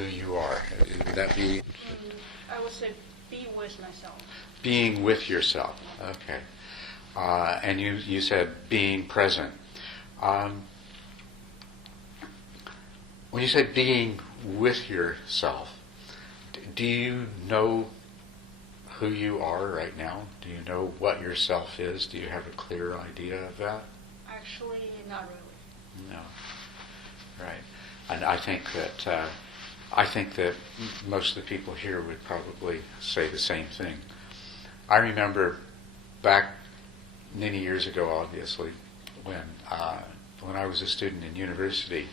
who you are. Would that be I would say be with myself. being with yourself? Okay. And you said being present. When you say being with yourself, do you know who you are right now? Do you know what yourself is? Do you have a clear idea of that? Actually, not really. No. Right. And I think that most of the people here would probably say the same thing. I remember back many years ago, obviously, when I was a student in university,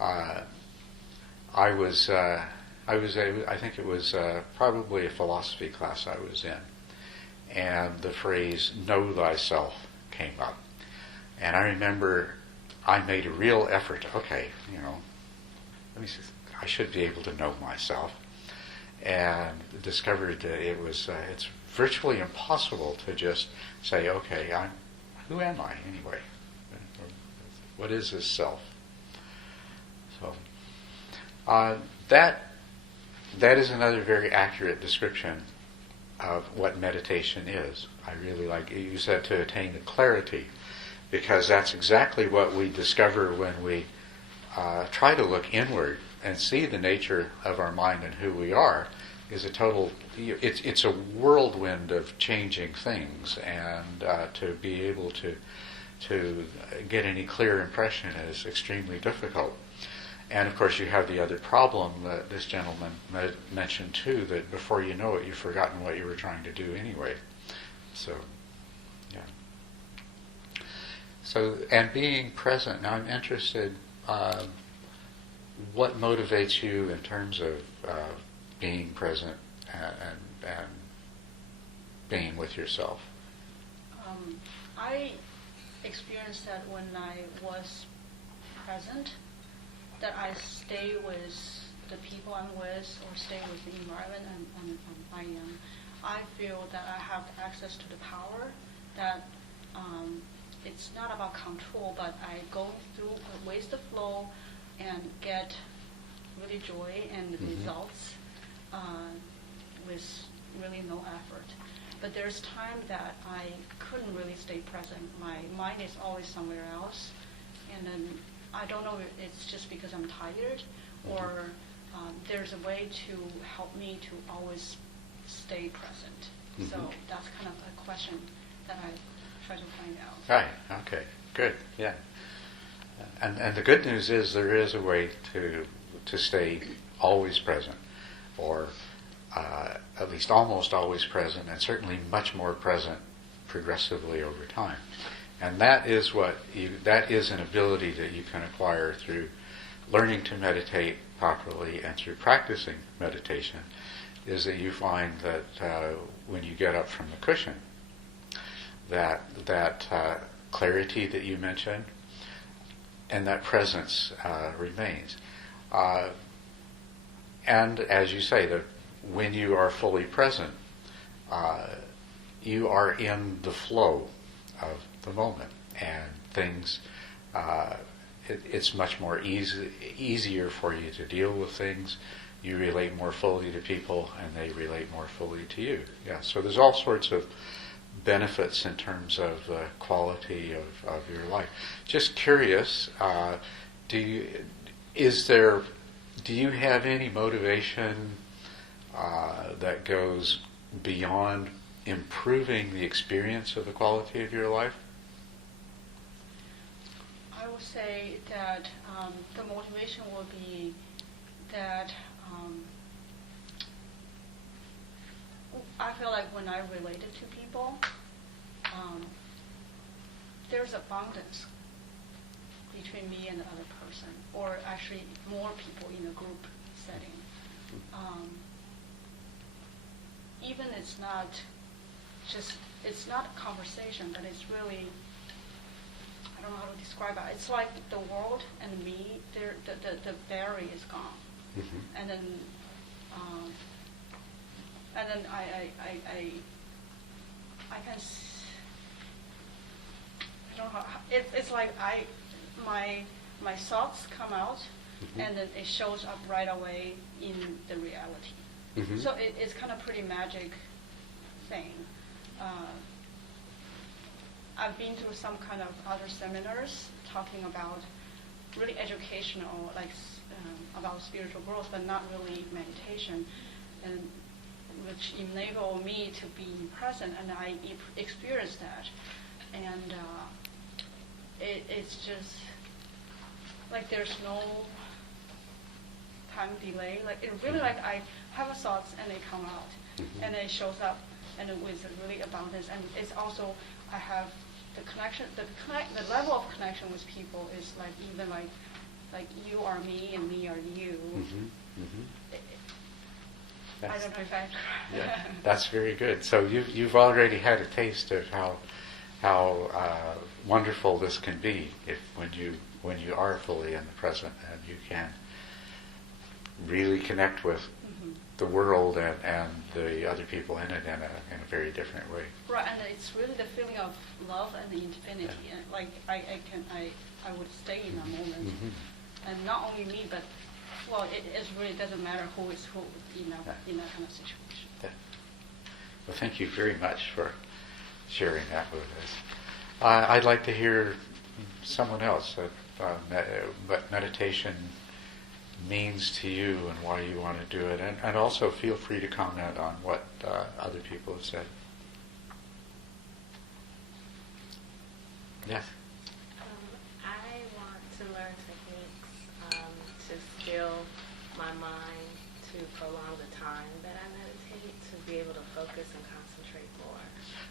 I think it was probably a philosophy class I was in, and the phrase "know thyself" came up, and I remember I made a real effort. Okay, I should be able to know myself, and discovered that it's virtually impossible to just say, okay, who am I anyway? What is this self? So that is another very accurate description of what meditation is. I really like you said to attain the clarity, because that's exactly what we discover when we try to look inward and see the nature of our mind and who we are. Is a total. It's a whirlwind of changing things, and to be able to get any clear impression is extremely difficult. And of course, you have the other problem that this gentleman mentioned too, that before you know it, you've forgotten what you were trying to do anyway. So, yeah. So, and being present. Now, I'm interested. What motivates you in terms of being present and being with yourself? I experienced that when I was present, that I stay with the people I'm with, or stay with the environment I am. I feel that I have access to the power, that it's not about control, but I go through with the flow and get really joy and results with really no effort. But there's time that I couldn't really stay present. My mind is always somewhere else, and then I don't know if it's just because I'm tired, or there's a way to help me to always stay present. So that's kind of a question that I try to find out. Right. Okay. Good. Yeah. And the good news is there is a way to stay always present, or at least almost always present, and certainly much more present progressively over time. And that is an ability that you can acquire through learning to meditate properly and through practicing meditation, is that you find that when you get up from the cushion, that clarity that you mentioned and that presence remains. And as you say, that when you are fully present, you are in the flow of the moment, and things. It's much more easier for you to deal with things. You relate more fully to people, and they relate more fully to you. Yeah. So there's all sorts of benefits in terms of the quality of your life. Just curious, do you have any motivation that goes beyond improving the experience of the quality of your life? I would say that the motivation will be that I feel like when I related to people, there's abundance between me and the other person, or actually more people in a group setting. Even it's not a conversation, but it's really, I don't know how to describe it. It's like the world and me, the barrier is gone. And then I can, I don't know, it's like my thoughts come out, and then it shows up right away in the reality. Mm-hmm. So it's kind of pretty magic thing. I've been through some kind of other seminars talking about really educational, like about spiritual growth, but not really meditation, and which enable me to be present, and I experienced that, and it's just like there's no time delay. Like it really, like I have a thoughts and they come out, and it shows up, and with really abundance, and it's also I have the connection, the level of connection with people is like even like you are me and me are you. I don't know if I. Yeah, that's very good. So you've already had a taste of how wonderful this can be when you are fully in the present and you can really connect with the world and the other people in it in a very different way. Right, and it's really the feeling of love and the infinity. Yeah. And like I would stay in that moment, and not only me, but well, it really doesn't matter who is who in that kind of situation. Yeah. Well, thank you very much for sharing that with us. I'd like to hear someone else what meditation means to you and why you want to do it, and also feel free to comment on what other people have said. Yes. I want to learn techniques to still my mind, to prolong the time that I meditate, to be able to focus and concentrate more.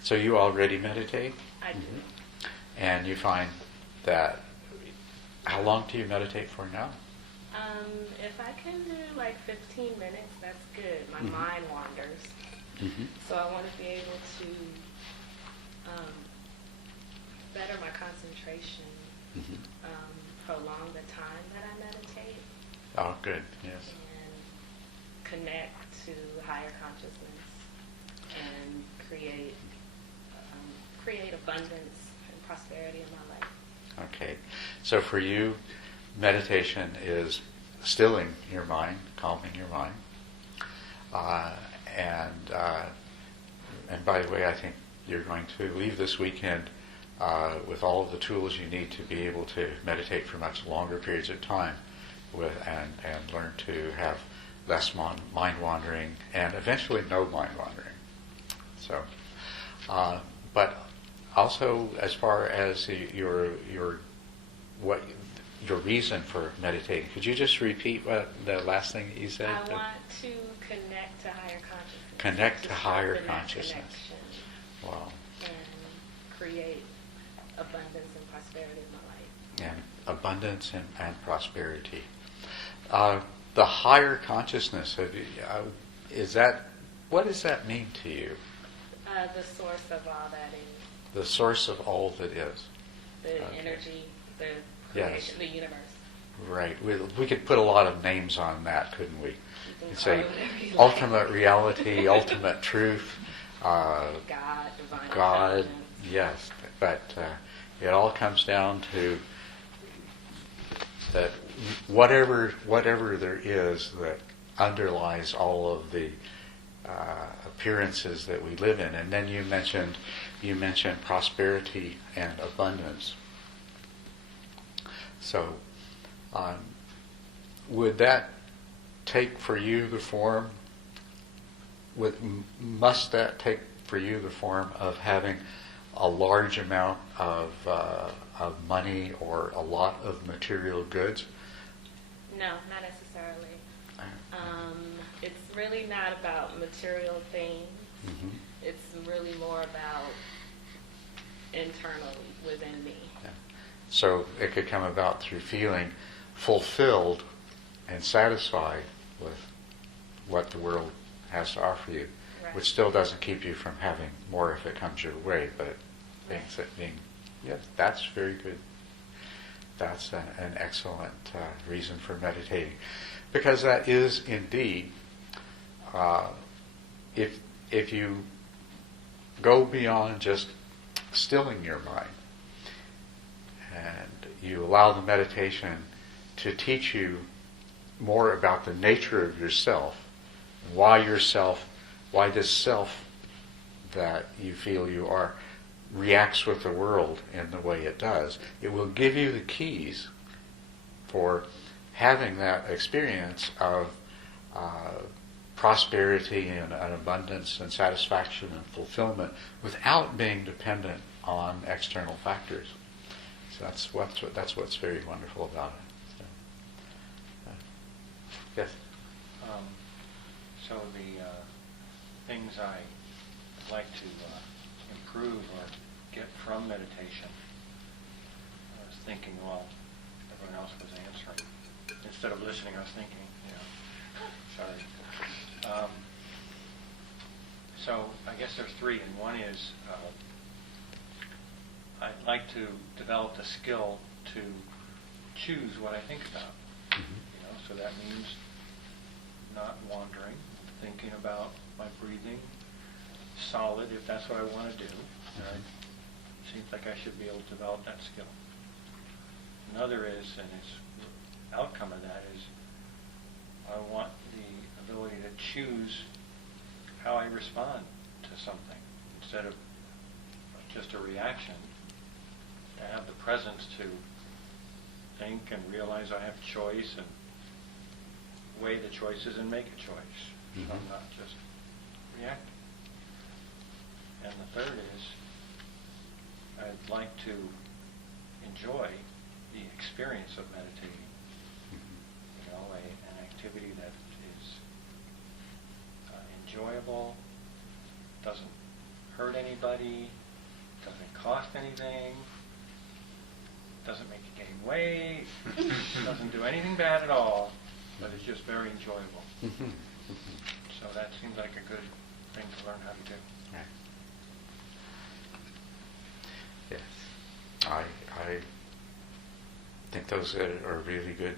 So you already meditate? I do. And you find that, how long do you meditate for now? If I can do like 15 minutes, that's good. My mind wanders. So I want to be able to better my concentration, prolong the time that I meditate. Oh, good, yes. And connect to higher consciousness and create abundance and prosperity in my life. Okay. So for you, meditation is stilling your mind, calming your mind. And by the way, I think you're going to leave this weekend with all of the tools you need to be able to meditate for much longer periods of time and learn to have less mind wandering and eventually no mind wandering. So, but also as far as your reason for meditating, could you just repeat what the last thing you said? I want to connect to higher consciousness. Connect to higher consciousness. Connection. Wow. And create abundance and prosperity in my life. And abundance and prosperity. The higher consciousness, what does that mean to you? The source of all that is. The source of all that is. The energy, the creation, the universe. Right. We could put a lot of names on that, couldn't we? You can Say call it whatever you ultimate like. reality, ultimate truth, God, divine God, intelligence. yes. But it all comes down to that whatever there is that underlies all of the appearances that we live in. And then you mentioned prosperity and abundance. So, would that take for you the form? Must that take for you the form of having a large amount of money or a lot of material goods? No, not necessarily. It's really not about material things. Mm-hmm. It's really more about internally within me. Yeah. So it could come about through feeling fulfilled and satisfied with what the world has to offer you, Right. which still doesn't keep you from having more if it comes your way, but yes, that's very good. That's an excellent reason for meditating, because that is indeed, if you go beyond just stilling your mind, and you allow the meditation to teach you more about the nature of yourself, why this self that you feel you are reacts with the world in the way it does. It will give you the keys for having that experience of prosperity and abundance and satisfaction and fulfillment without being dependent on external factors. So that's what's very wonderful about it. So, yes. So the things I like to improve or get from meditation, I was thinking while everyone else was answering. Instead of listening, I was thinking, sorry. So I guess there's three, and one is I'd like to develop the skill to choose what I think about. So that means not wandering, thinking about my breathing, solid if that's what I want to do. Right? Seems like I should be able to develop that skill. Another is, and its outcome of that is, I want the ability to choose how I respond to something instead of just a reaction. To have the presence to think and realize I have choice and weigh the choices and make a choice. So I'm not just reacting. And the third is I'd like to enjoy the experience of meditating. An activity that is enjoyable, doesn't hurt anybody, doesn't cost anything, doesn't make you gain weight, doesn't do anything bad at all, but it's just very enjoyable. So that seems like a good thing to learn how to do. Right. Yes. I think those are really good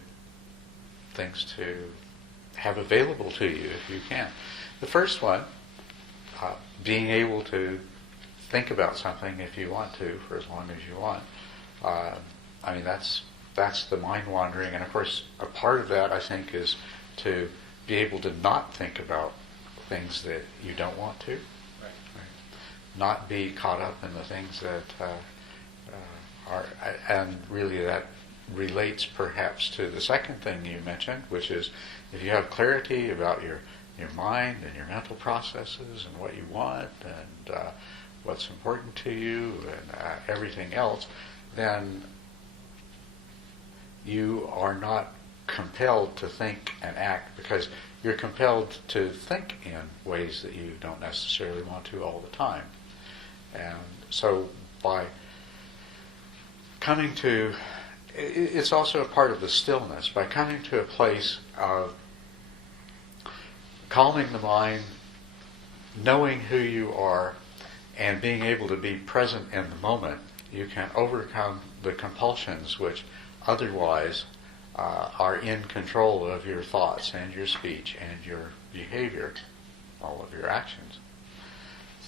things to have available to you if you can. The first one, being able to think about something if you want to, for as long as you want. That's the mind wandering, and of course a part of that I think is to be able to not think about things that you don't want to. Right. Not be caught up in the things that are, and really that relates perhaps to the second thing you mentioned, which is if you have clarity about your mind and your mental processes and what you want and what's important to you and everything else, then you are not compelled to think and act, because you're compelled to think in ways that you don't necessarily want to all the time. And so by coming to, it's also a part of the stillness, by coming to a place of calming the mind, knowing who you are, and being able to be present in the moment, you can overcome the compulsions which otherwise are in control of your thoughts and your speech and your behavior, all of your actions.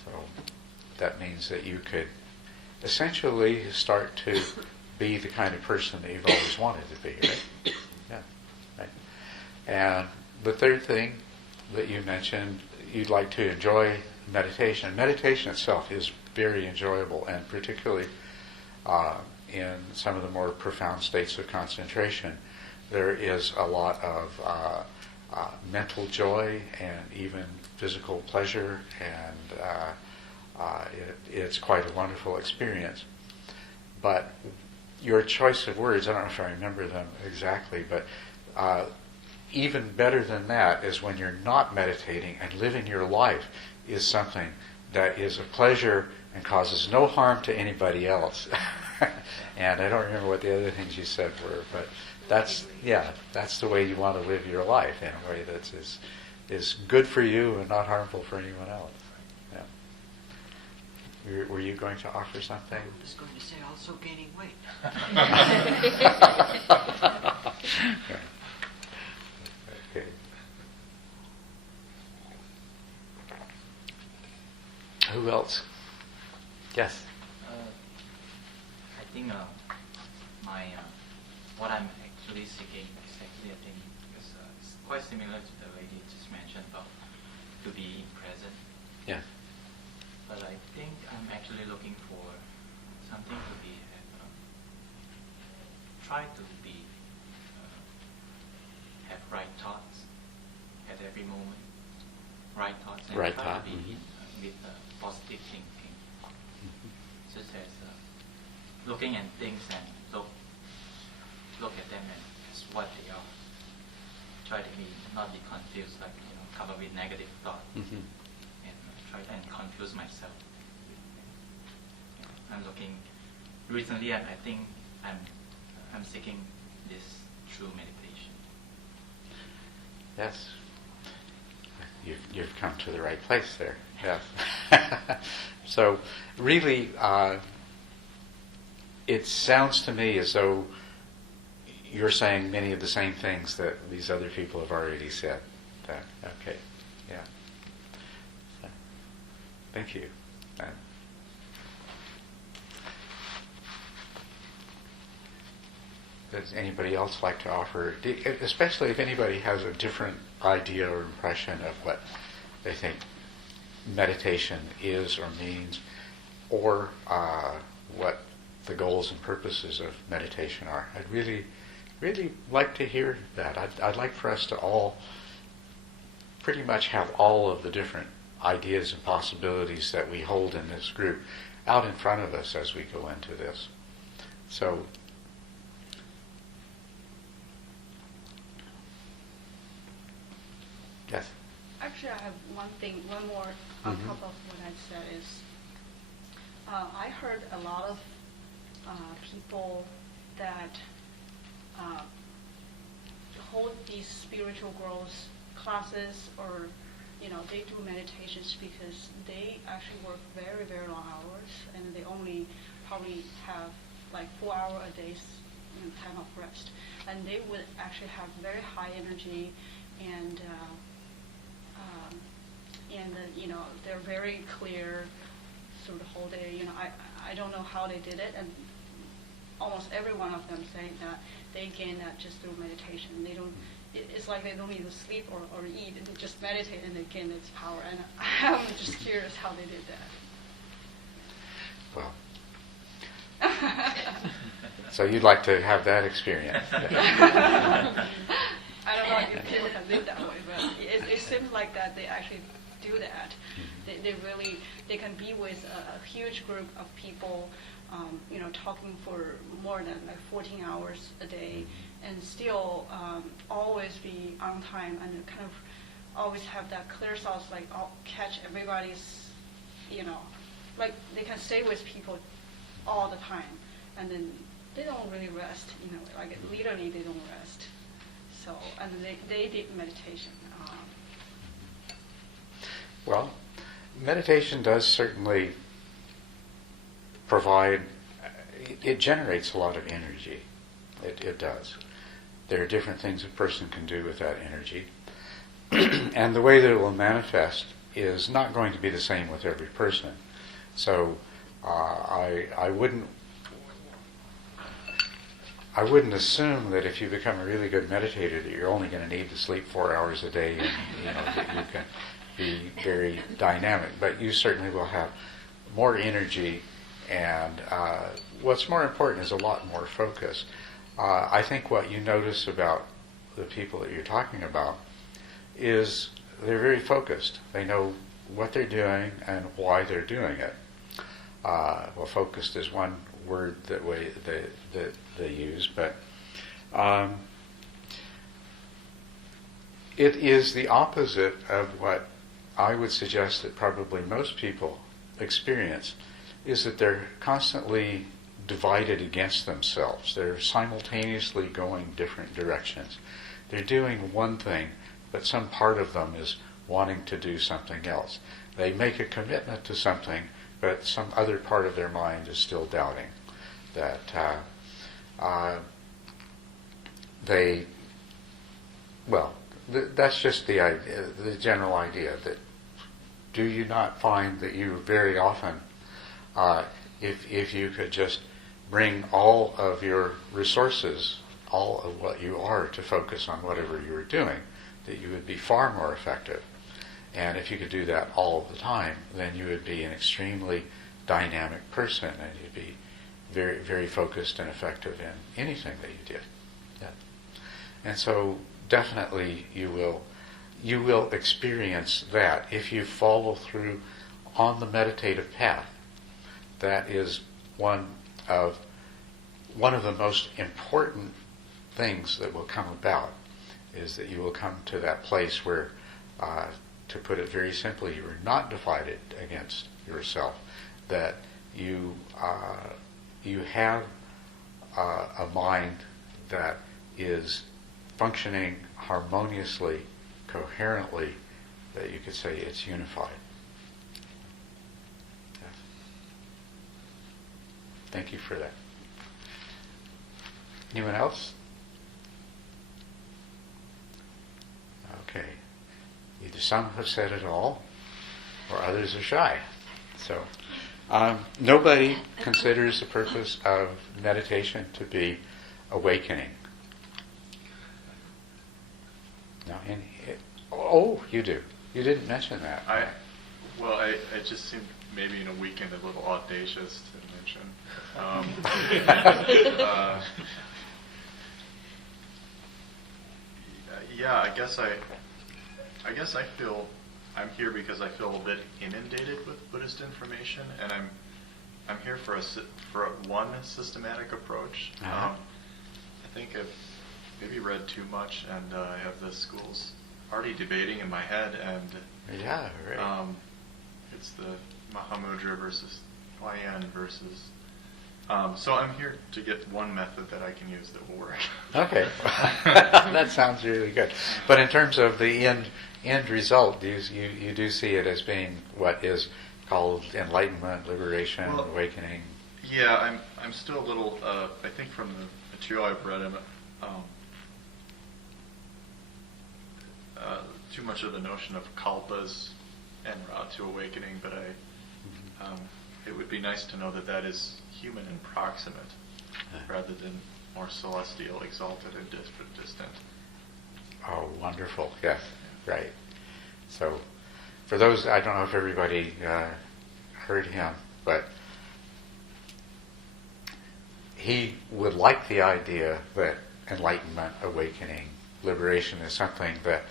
So that means that you could essentially start to be the kind of person that you've always wanted to be, right? Yeah, right. And the third thing that you mentioned, you'd like to enjoy meditation. Meditation itself is very enjoyable, and particularly in some of the more profound states of concentration, there is a lot of mental joy and even physical pleasure, and it's quite a wonderful experience. But your choice of words, I don't know if I remember them exactly, but even better than that is when you're not meditating and living your life is something that is a pleasure and causes no harm to anybody else. And I don't remember what the other things you said were, but that's the way you want to live your life, in a way that is good for you and not harmful for anyone else. Yeah. Were you going to offer something? I was going to say also gaining weight. Okay. Who else? Yes. I think what I'm actually seeking is actually I think is quite similar to the lady just mentioned about to be present. Yeah. But I think I'm actually looking for something to be, try to be, have right thoughts at every moment. Right thoughts and Right try thought, to be mhm. with positive thinking. Just as looking at things and look at them as what they are. Try to not be confused, like come up with negative thoughts Mhm. and try and confuse myself. I'm looking recently. I think I'm seeking this true meditation. Yes. You've come to the right place there. Yes. So really, it sounds to me as though you're saying many of the same things that these other people have already said. Okay. Yeah. So, thank you. Does anybody else like to offer, especially if anybody has a different idea or impression of what they think meditation is or means, or what the goals and purposes of meditation are? I'd really like to hear that. I'd like for us to all pretty much have all of the different ideas and possibilities that we hold in this group out in front of us as we go into this. So, yes. Actually, I have one more on top of what I said is, I heard a lot of people that hold these spiritual growth classes, or they do meditations because they actually work very, very long hours, and they only probably have like 4 hours a day time of rest, and they would actually have very high energy, and they're very clear through the whole day. I don't know how they did it, and almost every one of them saying that they gain that just through meditation. They don't. It's like they don't need to sleep or eat, and they just meditate and they gain its power. And I'm just curious how they did that. Well, so you'd like to have that experience? I don't know if people have lived that way, but it seems like that they actually do that. They can be with a huge group of people, talking for more than like 14 hours a day, and still always be on time, and kind of always have that clear thoughts, like catch everybody's, like they can stay with people all the time, and then they don't really rest, like literally they don't rest. So, and they did meditation. Well, meditation does certainly provide, it generates a lot of energy. It does. There are different things a person can do with that energy. And the way that it will manifest is not going to be the same with every person. So I wouldn't assume that if you become a really good meditator that you're only going to need to sleep 4 hours a day and that you can be very dynamic. But you certainly will have more energy, and what's more important is a lot more focus. I think what you notice about the people that you're talking about is they're very focused. They know what they're doing and why they're doing it. Well, focused is one word that they use, but it is the opposite of what I would suggest that probably most people experience, is that they're constantly divided against themselves. They're simultaneously going different directions. They're doing one thing, but some part of them is wanting to do something else. They make a commitment to something, but some other part of their mind is still doubting that that's just the idea, the general idea. That do you not find that you very often, if you could just bring all of your resources, all of what you are, to focus on whatever you were doing, that you would be far more effective. And if you could do that all the time, then you would be an extremely dynamic person, and you'd be very, very focused and effective in anything that you did. Yeah. And so definitely you will experience that if you follow through on the meditative path. That is one of the most important things that will come about, is that you will come to that place where, to put it very simply, you are not divided against yourself, that you have a mind that is functioning harmoniously, coherently, that you could say it's unified. Yes. Thank you for that. Anyone else? Okay. Either some have said it all, or others are shy. So, nobody considers the purpose of meditation to be awakening. No, you do. You didn't mention that. It just seemed maybe in a weekend a little audacious to mention. I guess I feel I'm here because I feel a bit inundated with Buddhist information, and I'm here for one systematic approach. Uh-huh. I think I've maybe read too much, and I have the schools already debating in my head, and yeah, right. It's the Mahamudra versus Huayan versus. So I'm here to get one method that I can use that will work. Okay, that sounds really good. But in terms of the end result, you do see it as being what is called enlightenment, liberation, awakening. Yeah, I'm still a little. I think from the material I've read, too much of the notion of kalpas en route to awakening, but it would be nice to know that is human and proximate, rather than more celestial, exalted, and distant. Oh, wonderful! Yes, right. So, for those, I don't know if everybody heard him, but he would like the idea that enlightenment, awakening, liberation is something that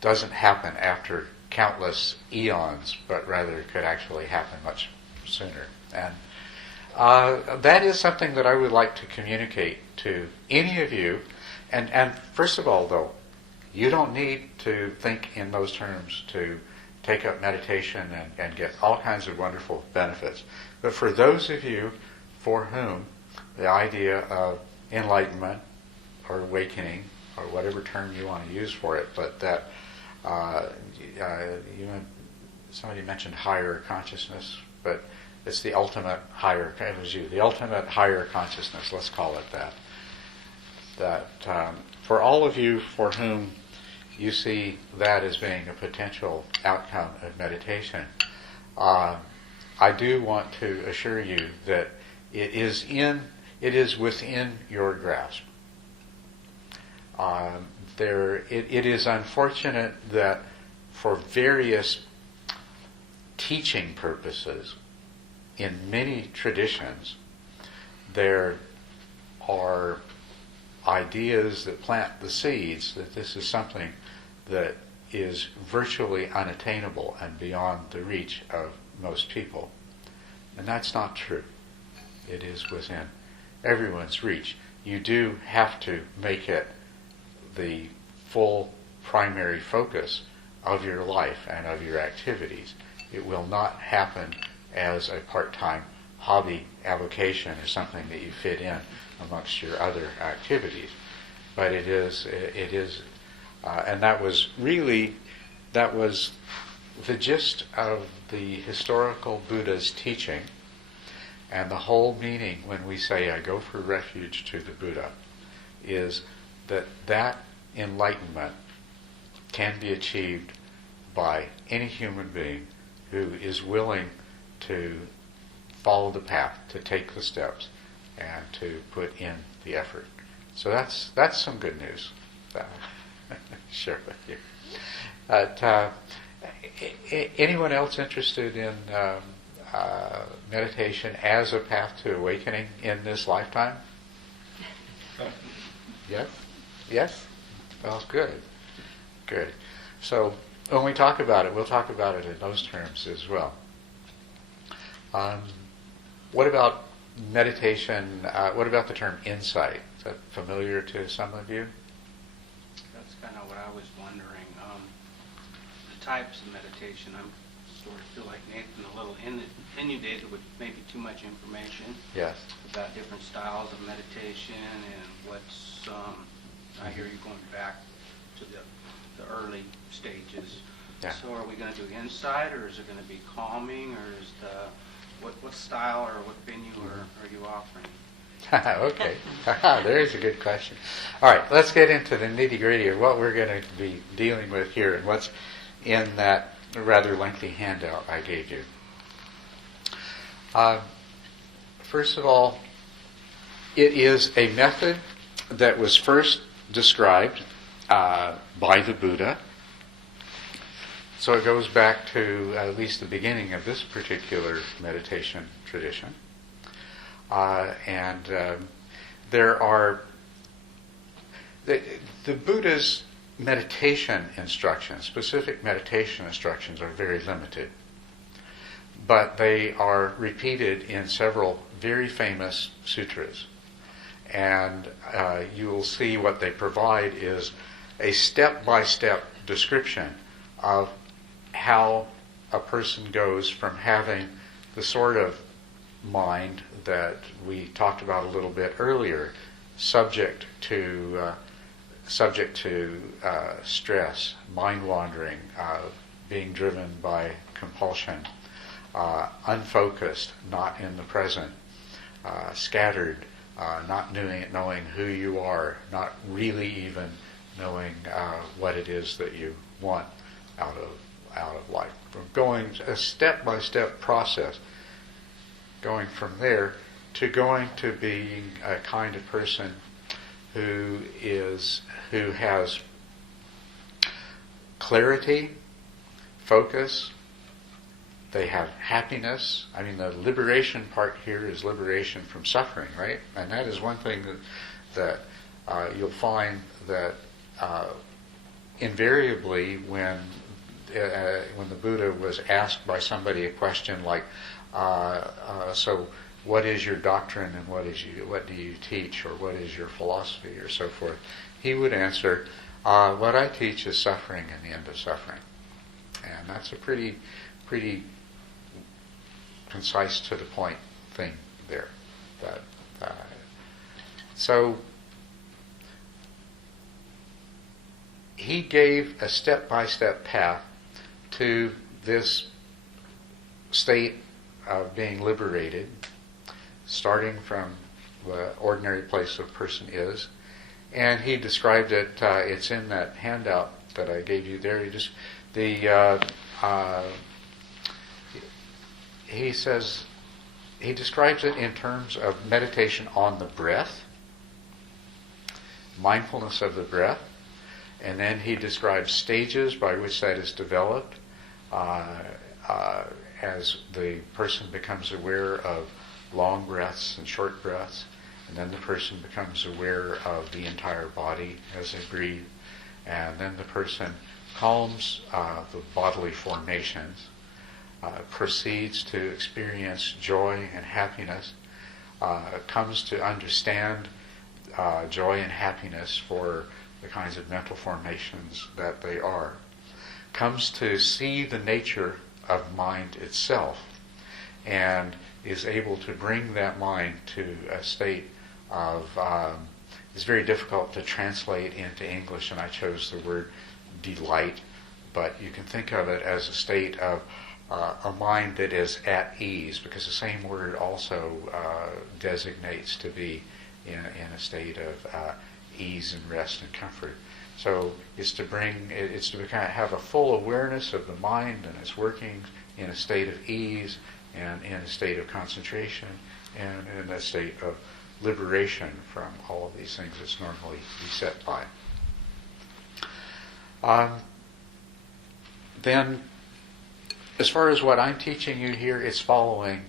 doesn't happen after countless eons, but rather could actually happen much sooner. And that is something that I would like to communicate to any of you. And first of all, though, you don't need to think in those terms to take up meditation and get all kinds of wonderful benefits. But for those of you for whom the idea of enlightenment or awakening, or whatever term you want to use for it, but that somebody mentioned higher consciousness, but it's the ultimate higher. It was you, the ultimate higher consciousness. Let's call it that. That for all of you for whom you see that as being a potential outcome of meditation, I do want to assure you that it is within your grasp. It is unfortunate that for various teaching purposes, in many traditions, there are ideas that plant the seeds that this is something that is virtually unattainable and beyond the reach of most people. And that's not true. It is within everyone's reach. You do have to make it the full primary focus of your life and of your activities. It will not happen as a part-time hobby avocation or something that you fit in amongst your other activities. But it is, and that was the gist of the historical Buddha's teaching, and the whole meaning when we say, I go for refuge to the Buddha, is that enlightenment can be achieved by any human being who is willing to follow the path, to take the steps, and to put in the effort. So that's some good news that I share with you. But, anyone else interested in meditation as a path to awakening in this lifetime? Yes? Yes? Well, good. Good. So when we talk about it, we'll talk about it in those terms as well. What about meditation? What about the term insight? Is that familiar to some of you? That's kind of what I was wondering. The types of meditation, I'm sort of feel like Nathan a little inundated with maybe too much information. Yes. About different styles of meditation and what's. I hear you going back to the early stages. Yeah. So are we going to do insight, or is it going to be calming, or is what style or what venue are you offering? Okay. There's a good question. All right, let's get into the nitty-gritty of what we're going to be dealing with here and what's in that rather lengthy handout I gave you. First of all, it is a method that was first described by the Buddha. So it goes back to at least the beginning of this particular meditation tradition. There are the Buddha's meditation instructions, specific meditation instructions, are very limited. But they are repeated in several very famous sutras. And you will see what they provide is a step-by-step description of how a person goes from having the sort of mind that we talked about a little bit earlier, subject to stress, mind wandering, being driven by compulsion, unfocused, not in the present, scattered, not knowing who you are, not really even knowing what it is that you want out of life. Going a step-by-step process, going from there to going to being a kind of person who has clarity, focus. They have happiness. I mean, the liberation part here is liberation from suffering, right? And that is one thing that you'll find that invariably when the Buddha was asked by somebody a question like, so what is your doctrine and what do you teach, or what is your philosophy, or so forth, he would answer, what I teach is suffering and the end of suffering. And that's a pretty concise, to the point thing there. So he gave a step-by-step path to this state of being liberated, starting from the ordinary place a person is. And he described it, it's in that handout that I gave you there. He describes it in terms of meditation on the breath, mindfulness of the breath, and then he describes stages by which that is developed as the person becomes aware of long breaths and short breaths, and then the person becomes aware of the entire body as they breathe, and then the person calms the bodily formations, proceeds to experience joy and happiness, comes to understand joy and happiness for the kinds of mental formations that they are, comes to see the nature of mind itself, and is able to bring that mind to a state of, it's very difficult to translate into English, and I chose the word delight, but you can think of it as a state of a mind that is at ease, because the same word also designates to be in a state of ease and rest and comfort. So it's to have a full awareness of the mind and its workings in a state of ease and in a state of concentration and in a state of liberation from all of these things that's normally beset by. then, as far as what I'm teaching you here, it's following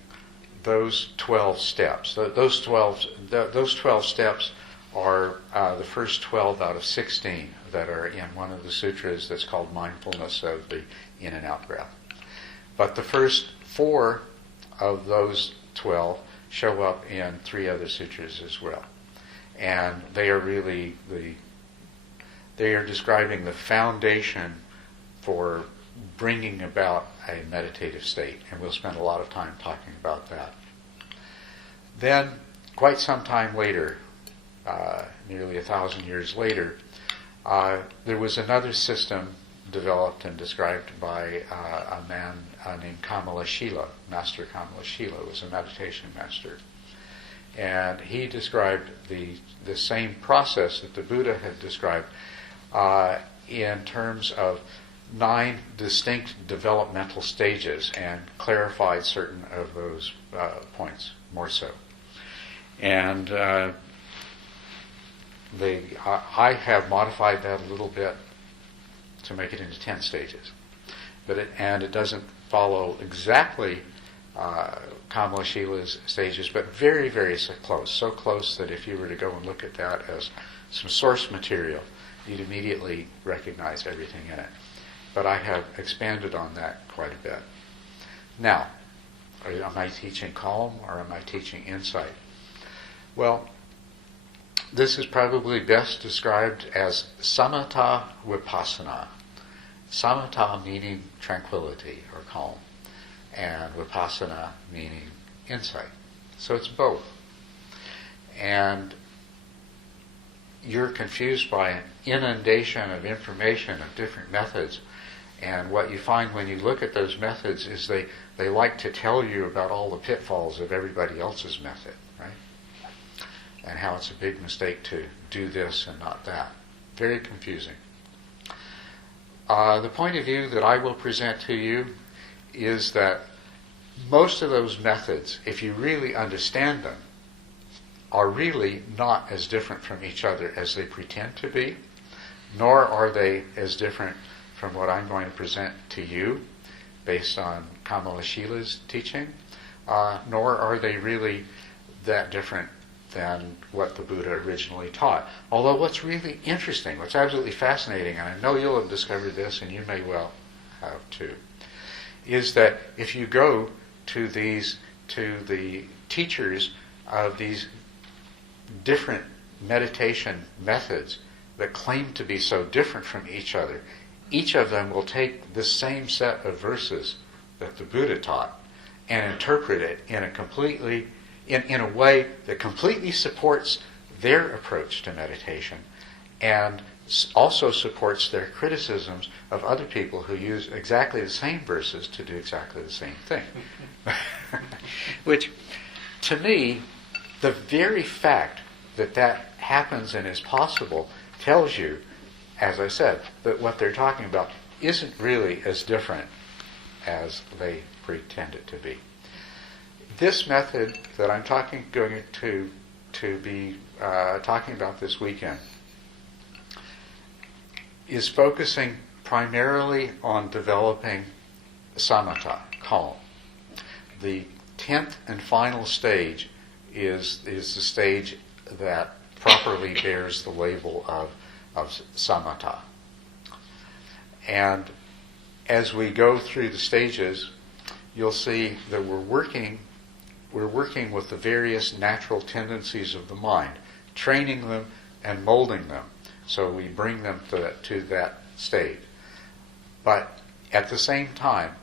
those 12 steps. Those 12 steps are the first 12 out of 16 that are in one of the sutras that's called Mindfulness of the In and Out Breath. But the first 4 of those 12 show up in 3 other sutras as well. And they are really they are describing the foundation for bringing about a meditative state. And we'll spend a lot of time talking about that. Then, quite some time later, nearly 1,000 years later, there was another system developed and described by a man named Kamalashila. Master Kamalashila was a meditation master. And he described the same process that the Buddha had described in terms of 9 distinct developmental stages, and clarified certain of those points more so. And I have modified that a little bit to make it into 10 stages. And it doesn't follow exactly Kamalashila's stages, but very, very close. So close that if you were to go and look at that as some source material, you'd immediately recognize everything in it. But I have expanded on that quite a bit. Now, am I teaching calm or am I teaching insight? Well, this is probably best described as samatha vipassana. Samatha meaning tranquility or calm, and vipassana meaning insight. So it's both. And you're confused by an inundation of information of different methods, and what you find when you look at those methods is they like to tell you about all the pitfalls of everybody else's method, right? And how it's a big mistake to do this and not that. Very confusing. The point of view that I will present to you is that most of those methods, if you really understand them, are really not as different from each other as they pretend to be, nor are they as different from what I'm going to present to you based on Kamalashila's teaching, nor are they really that different than what the Buddha originally taught. Although what's really interesting, what's absolutely fascinating, and I know you'll have discovered this and you may well have too, is that if you go to the teachers of these different meditation methods that claim to be so different from each other, each of them will take the same set of verses that the Buddha taught and interpret it in a way that completely supports their approach to meditation, and also supports their criticisms of other people who use exactly the same verses to do exactly the same thing. Which, to me, the very fact that that happens and is possible tells you, as I said, that what they're talking about isn't really as different as they pretend it to be. This method that I'm going to be talking about this weekend is focusing primarily on developing samatha, calm. The 10th and final stage is the stage that properly bears the label of samatha. And as we go through the stages, you'll see that we're working with the various natural tendencies of the mind, training them and molding them, so we bring them to that state. But at the same time,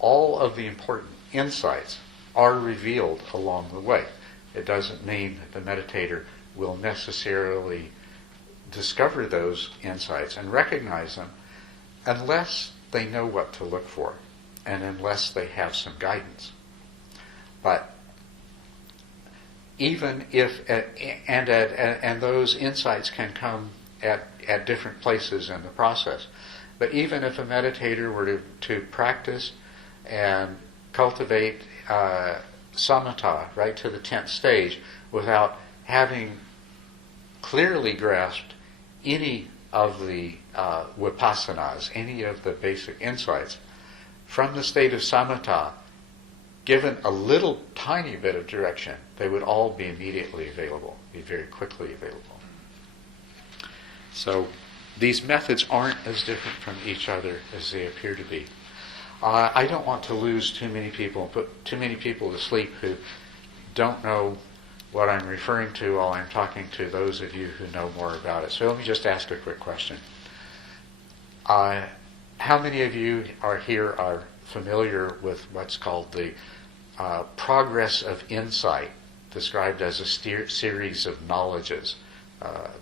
all of the important insights are revealed along the way. It doesn't mean that the meditator will necessarily discover those insights and recognize them unless they know what to look for and unless they have some guidance. But even if, and those insights can come at different places in the process, but even if a meditator were to practice and cultivate samatha right to the 10th stage without having clearly grasped any of the vipassanas, any of the basic insights, from the state of samatha, given a little tiny bit of direction, they would all be immediately available, be very quickly available. So these methods aren't as different from each other as they appear to be. I don't want to lose too many people and put too many people to sleep who don't know what I'm referring to while I'm talking to those of you who know more about it. So let me just ask a quick question. How many of you are familiar with what's called the progress of insight, described as a series of knowledges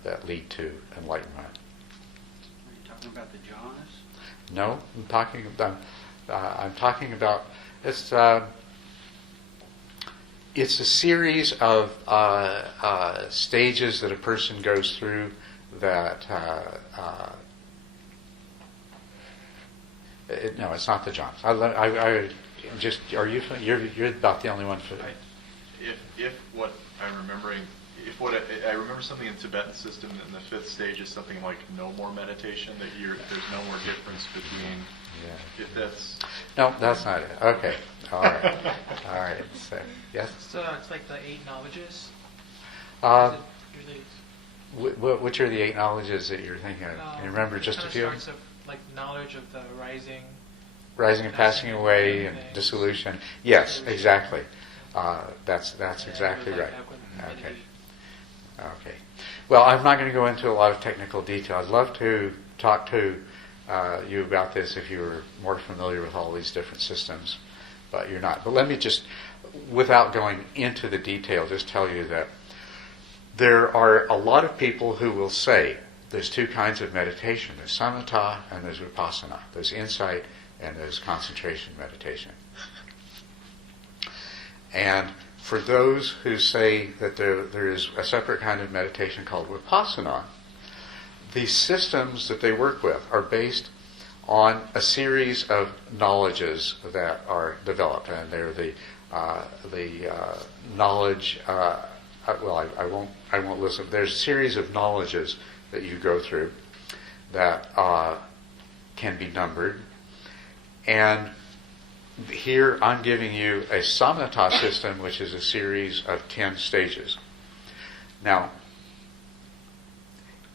that lead to enlightenment? Are you talking about the jhanas? No, I'm talking about it's a series of stages that a person goes through that. No, it's not the jhanas. You're about the only one for that. If what I'm remembering, I remember something in Tibetan system in the fifth stage is something like no more meditation, that there's no more difference between. Yeah. If that's. No, that's not it. Okay. All right. All right. So, yes. So it's like the 8 knowledges. Uh, Is it usually, which are the 8 knowledges that you're thinking of? Can you remember it just a kinda few? starts of like knowledge of the rising. Rising and passing away and things. dissolution. Yes, exactly. That's exactly like right. Okay. equanimity. Okay. Well, I'm not going to go into a lot of technical detail. I'd love to talk to you about this if you were more familiar with all these different systems, but you're not. But let me just, without going into the detail, just tell you that there are a lot of people who will say there's 2 kinds of meditation. There's samatha and there's vipassana. There's insight and there's concentration meditation. And for those who say that there is a separate kind of meditation called vipassana, the systems that they work with are based on a series of knowledges that are developed, and they're the knowledge. I won't list them. There's a series of knowledges that you go through that can be numbered, and here I'm giving you a samatha system, which is a series of 10 stages. Now,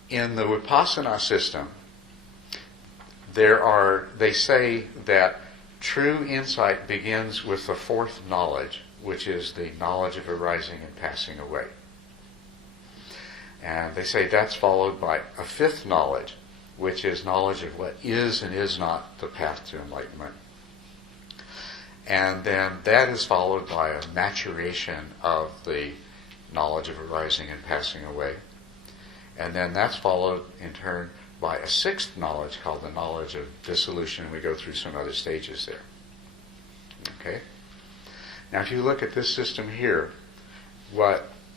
in the vipassana system, they say that true insight begins with the 4th knowledge, which is the knowledge of arising and passing away. And they say that's followed by a 5th knowledge, which is knowledge of what is and is not the path to enlightenment. And then that is followed by a maturation of the knowledge of arising and passing away. And then that's followed in turn by a 6th knowledge called the knowledge of dissolution, and we go through some other stages there. Okay? Now if you look at this system here,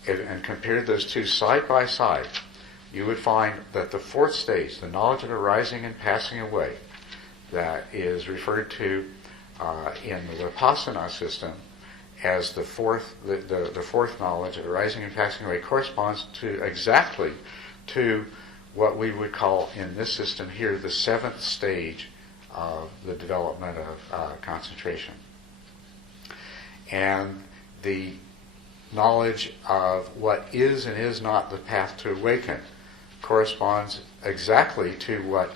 and compare those 2 side by side, you would find that the 4th stage, the knowledge of arising and passing away, that is referred to in the vipassana system as the fourth knowledge of arising and passing away, corresponds to exactly to what we would call in this system here the 7th stage of the development of concentration. And the knowledge of what is and is not the path to awaken corresponds exactly to what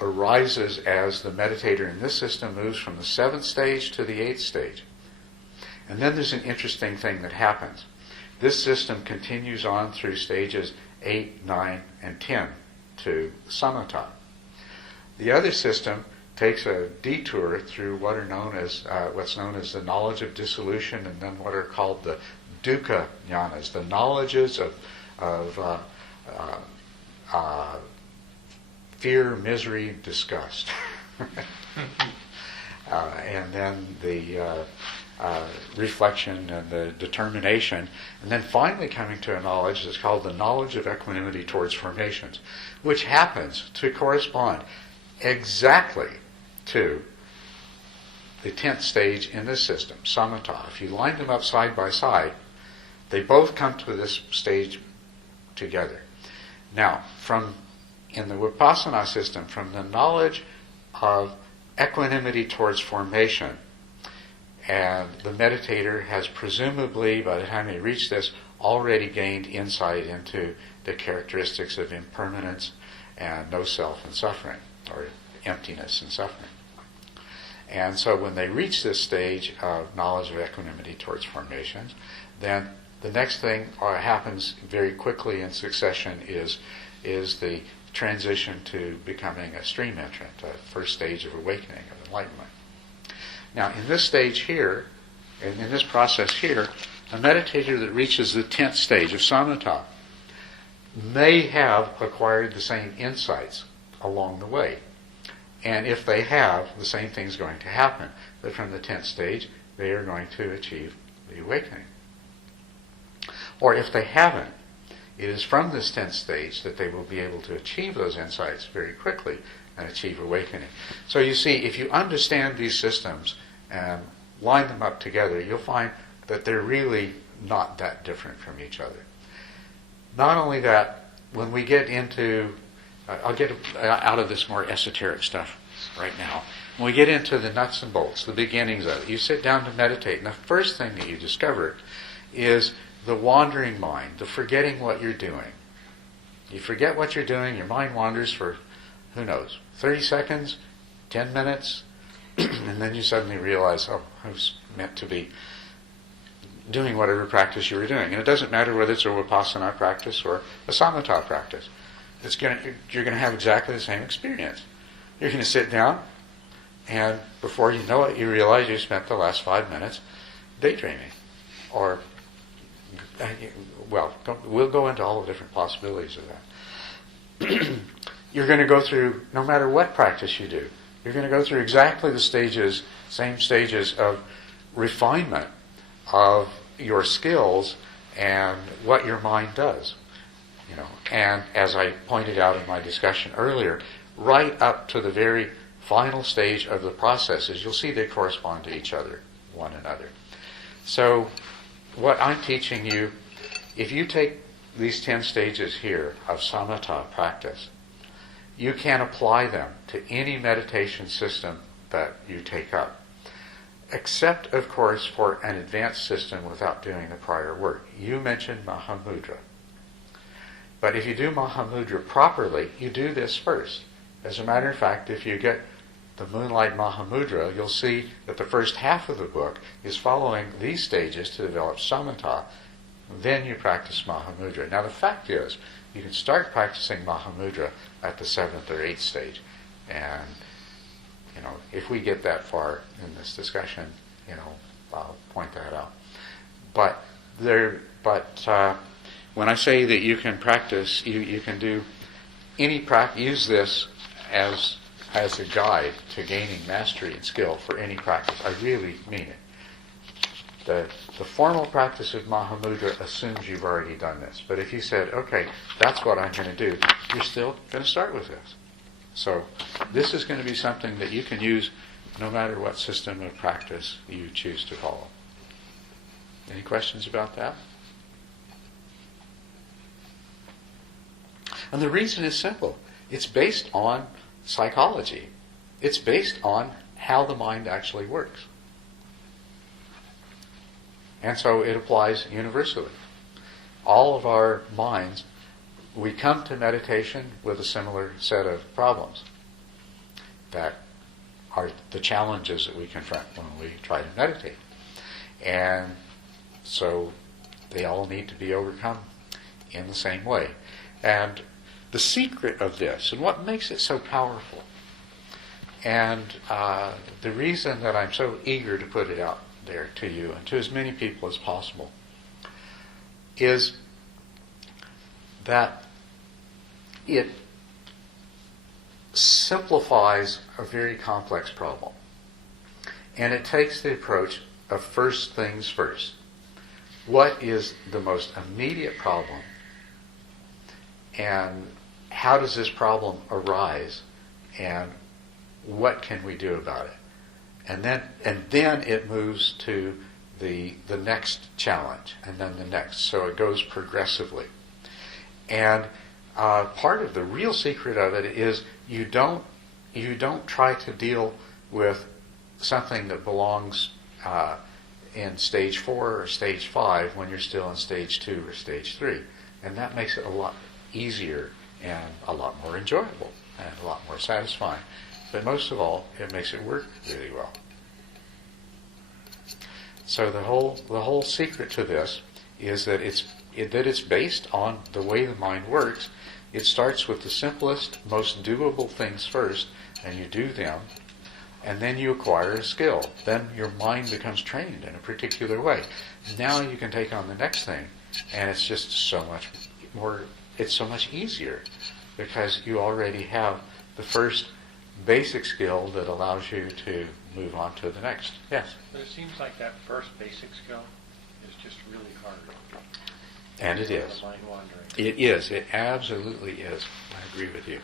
arises as the meditator in this system moves from the 7th stage to the 8th stage. And then there's an interesting thing that happens. This system continues on through stages 8, 9, and 10 to samatha. The other system takes a detour through what's known as the knowledge of dissolution, and then what are called the dukkha jnanas, the knowledges of fear, misery, disgust. And then the reflection and the determination, and then finally coming to a knowledge that's called the knowledge of equanimity towards formations, which happens to correspond exactly to the 10th stage in this system, samatha. If you line them up side by side, they both come to this stage together. Now, from in the Vipassana system, from the knowledge of equanimity towards formation, and the meditator has presumably, by the time they reach this, already gained insight into the characteristics of impermanence and no self and suffering, or emptiness and suffering. And so when they reach this stage of knowledge of equanimity towards formations, then the next thing happens very quickly in succession is the transition to becoming a stream entrant, a first stage of awakening, of enlightenment. Now, in this stage here, in this process here, a meditator that reaches the 10th stage of samatha may have acquired the same insights along the way. And if they have, the same thing's going to happen. But from the 10th stage, they are going to achieve the awakening. Or if they haven't, it is from this 10th stage that they will be able to achieve those insights very quickly and achieve awakening. So you see, if you understand these systems and line them up together, you'll find that they're really not that different from each other. Not only that, when we get into, I'll get out of this more esoteric stuff right now. When we get into the nuts and bolts, the beginnings of it, you sit down to meditate, and the first thing that you discover is the wandering mind, the forgetting what you're doing. You forget what you're doing, your mind wanders for, who knows, 30 seconds, 10 minutes, and then you suddenly realize, oh, I was meant to be doing whatever practice you were doing. And it doesn't matter whether it's a Vipassana practice or a Samatha practice. You're going to have exactly the same experience. You're going to sit down, and before you know it, you realize you spent the last 5 minutes daydreaming. Or, well, we'll go into all the different possibilities of that. You're going to go through, no matter what practice you do, you're going to go through exactly the stages, same stages of refinement of your skills and what your mind does. And as I pointed out in my discussion earlier, right up to the very final stage of the processes, you'll see they correspond to each other, one another. So what I'm teaching you, if you take these 10 stages here of samatha practice, you can apply them to any meditation system that you take up. Except, of course, for an advanced system without doing the prior work. You mentioned Mahamudra. But if you do Mahamudra properly, you do this first. As a matter of fact, if you get the Moonlight Mahamudra, you'll see that the first half of the book is following these stages to develop samatha. Then you practice Mahamudra. Now the fact is, you can start practicing Mahamudra at the 7th or 8th stage. And if we get that far in this discussion, I'll point that out. But when I say that you can practice, you can do any practice. Use this as a guide to gaining mastery and skill for any practice. I really mean it. The formal practice of Mahamudra assumes you've already done this. But if you said, okay, that's what I'm going to do, you're still going to start with this. So this is going to be something that you can use no matter what system of practice you choose to follow. Any questions about that? And the reason is simple. It's based on psychology. It's based on how the mind actually works. And so it applies universally. All of our minds, we come to meditation with a similar set of problems that are the challenges that we confront when we try to meditate. And so they all need to be overcome in the same way. And the secret of this, and what makes it so powerful, and the reason that I'm so eager to put it out there to you and to as many people as possible, is that it simplifies a very complex problem. And it takes the approach of first things first. What is the most immediate problem? And how does this problem arise? And what can we do about it? And then it moves to the next challenge, and then the next. So it goes progressively. And part of the real secret of it is you don't try to deal with something that belongs in stage 4 or stage 5 when you're still in stage 2 or stage 3. And that makes it a lot easier and a lot more enjoyable and a lot more satisfying. But most of all, it makes it work really well. So the whole secret to this is that it's based on the way the mind works. It starts with the simplest, most doable things first, and you do them, and then you acquire a skill. Then your mind becomes trained in a particular way. Now you can take on the next thing, and it's just so much more, it's so much easier because you already have the first basic skill that allows you to move on to the next. Yes? But it seems like that first basic skill is just really hard. And it is. The mind wandering. It is. It absolutely is. I agree with you. Is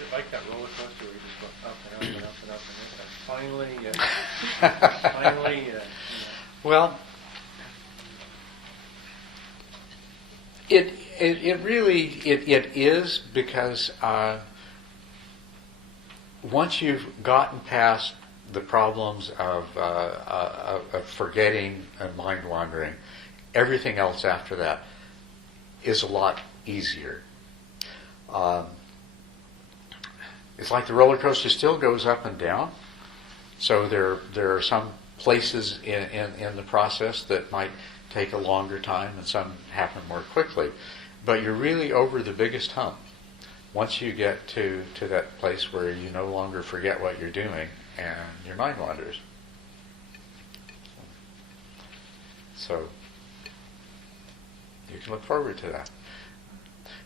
it like that roller coaster where you just go up and up and up and up and finally, Well, it really is because once you've gotten past the problems of forgetting and mind wandering, everything else after that is a lot easier. It's like the roller coaster still goes up and down. So there are some places in the process that might take a longer time and some happen more quickly. But you're really over the biggest hump once you get to that place where you no longer forget what you're doing and your mind wanders. So you can look forward to that.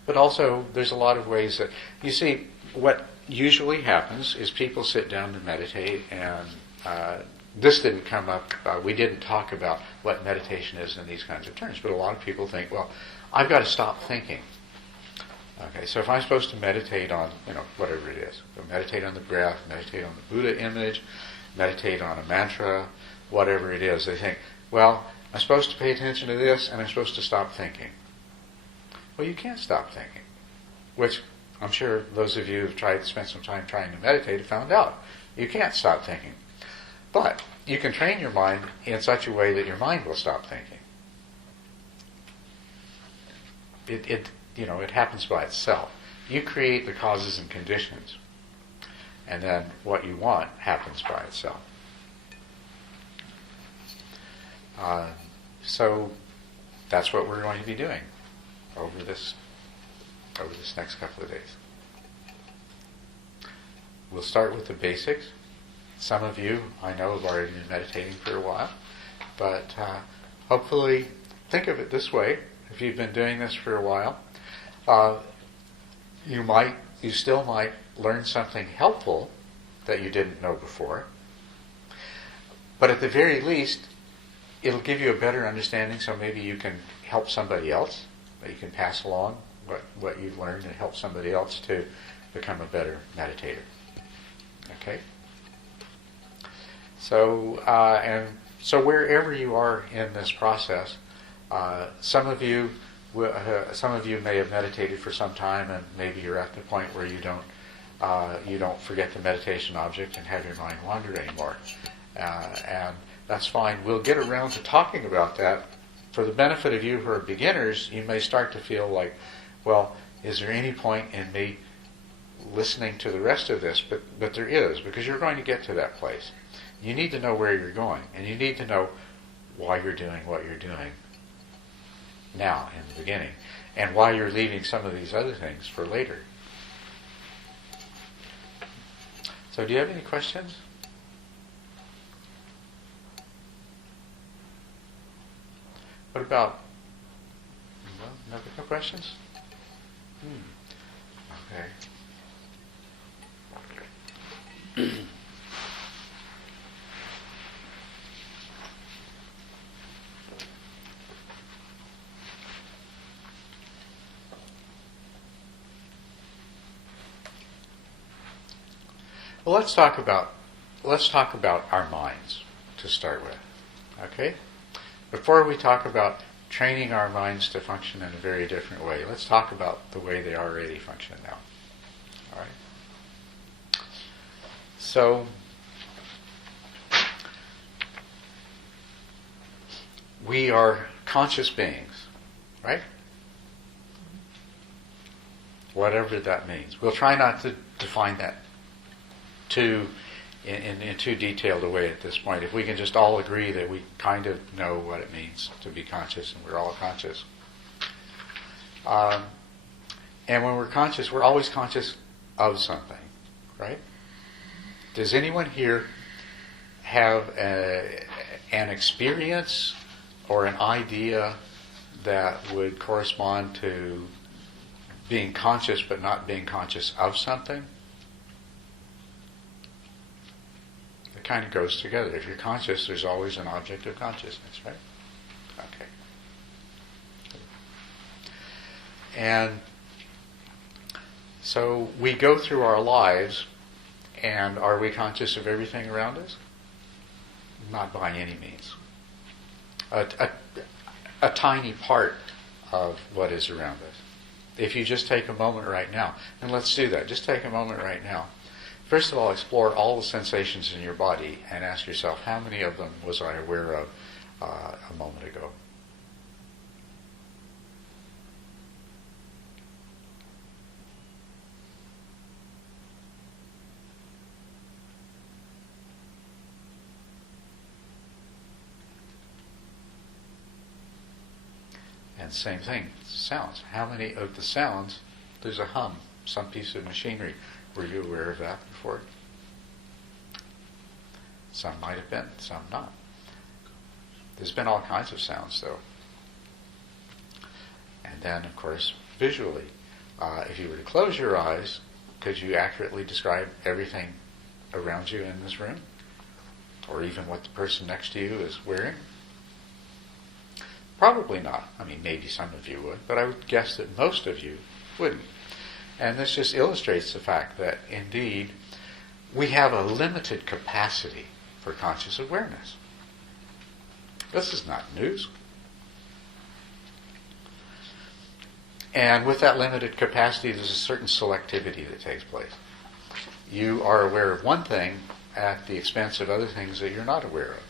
But also, there's a lot of ways that, you see, what usually happens is people sit down to meditate, and this didn't come up, we didn't talk about what meditation is in these kinds of terms, but a lot of people think, well, I've got to stop thinking. Okay, so if I'm supposed to meditate on, whatever it is, meditate on the breath, meditate on the Buddha image, meditate on a mantra, whatever it is, they think, well, I'm supposed to pay attention to this, and I'm supposed to stop thinking. Well, you can't stop thinking, which I'm sure those of you who've spent some time trying to meditate have found out. You can't stop thinking. But you can train your mind in such a way that your mind will stop thinking. It happens by itself. You create the causes and conditions, and then what you want happens by itself. So that's what we're going to be doing over this next couple of days. We'll start with the basics. Some of you, I know, have already been meditating for a while, but hopefully think of it this way. If you've been doing this for a while, you still might learn something helpful that you didn't know before, but at the very least, it'll give you a better understanding, so maybe you can help somebody else, that you can pass along what you've learned and help somebody else to become a better meditator. Okay? So wherever you are in this process, some of you may have meditated for some time, and maybe you're at the point where you don't forget the meditation object and have your mind wander anymore, and that's fine. We'll get around to talking about that. For the benefit of you who are beginners, you may start to feel like, well, is there any point in me listening to the rest of this? But there is, because you're going to get to that place. You need to know where you're going, and you need to know why you're doing what you're doing now in the beginning, and why you're leaving some of these other things for later. So do you have any questions? What about, no questions? Okay. Well, let's talk about our minds to start with. Okay? Before we talk about training our minds to function in a very different way. Let's talk about the way they already function now. All right. So, we are conscious beings, right? Whatever that means. We'll try not to define that in too detailed a way at this point. If we can just all agree that we kind of know what it means to be conscious, and we're all conscious. And when we're conscious, we're always conscious of something, right? Does anyone here have an experience or an idea that would correspond to being conscious but not being conscious of something? It kind of goes together. If you're conscious, there's always an object of consciousness, right? Okay. And so we go through our lives, and are we conscious of everything around us? Not by any means. A tiny part of what is around us. If you just take a moment right now, and let's do that, just take a moment right now. First of all, explore all the sensations in your body and ask yourself, how many of them was I aware of a moment ago? And same thing, sounds. How many of the sounds, there's a hum, some piece of machinery. Were you aware of that before? Some might have been, some not. There's been all kinds of sounds, though. And then, of course, visually. If you were to close your eyes, could you accurately describe everything around you in this room? Or even what the person next to you is wearing? Probably not. I mean, maybe some of you would, but I would guess that most of you wouldn't. And this just illustrates the fact that, indeed, we have a limited capacity for conscious awareness. This is not news. And with that limited capacity, there's a certain selectivity that takes place. You are aware of one thing at the expense of other things that you're not aware of.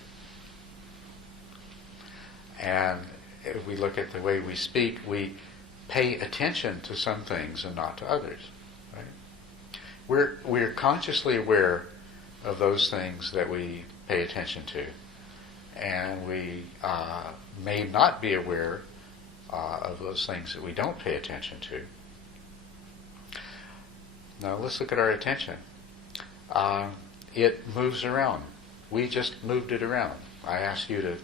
And if we look at the way we speak, we pay attention to some things and not to others. Right? We're consciously aware of those things that we pay attention to, and we may not be aware of those things that we don't pay attention to. Now let's look at our attention. It moves around. We just moved it around. I asked you to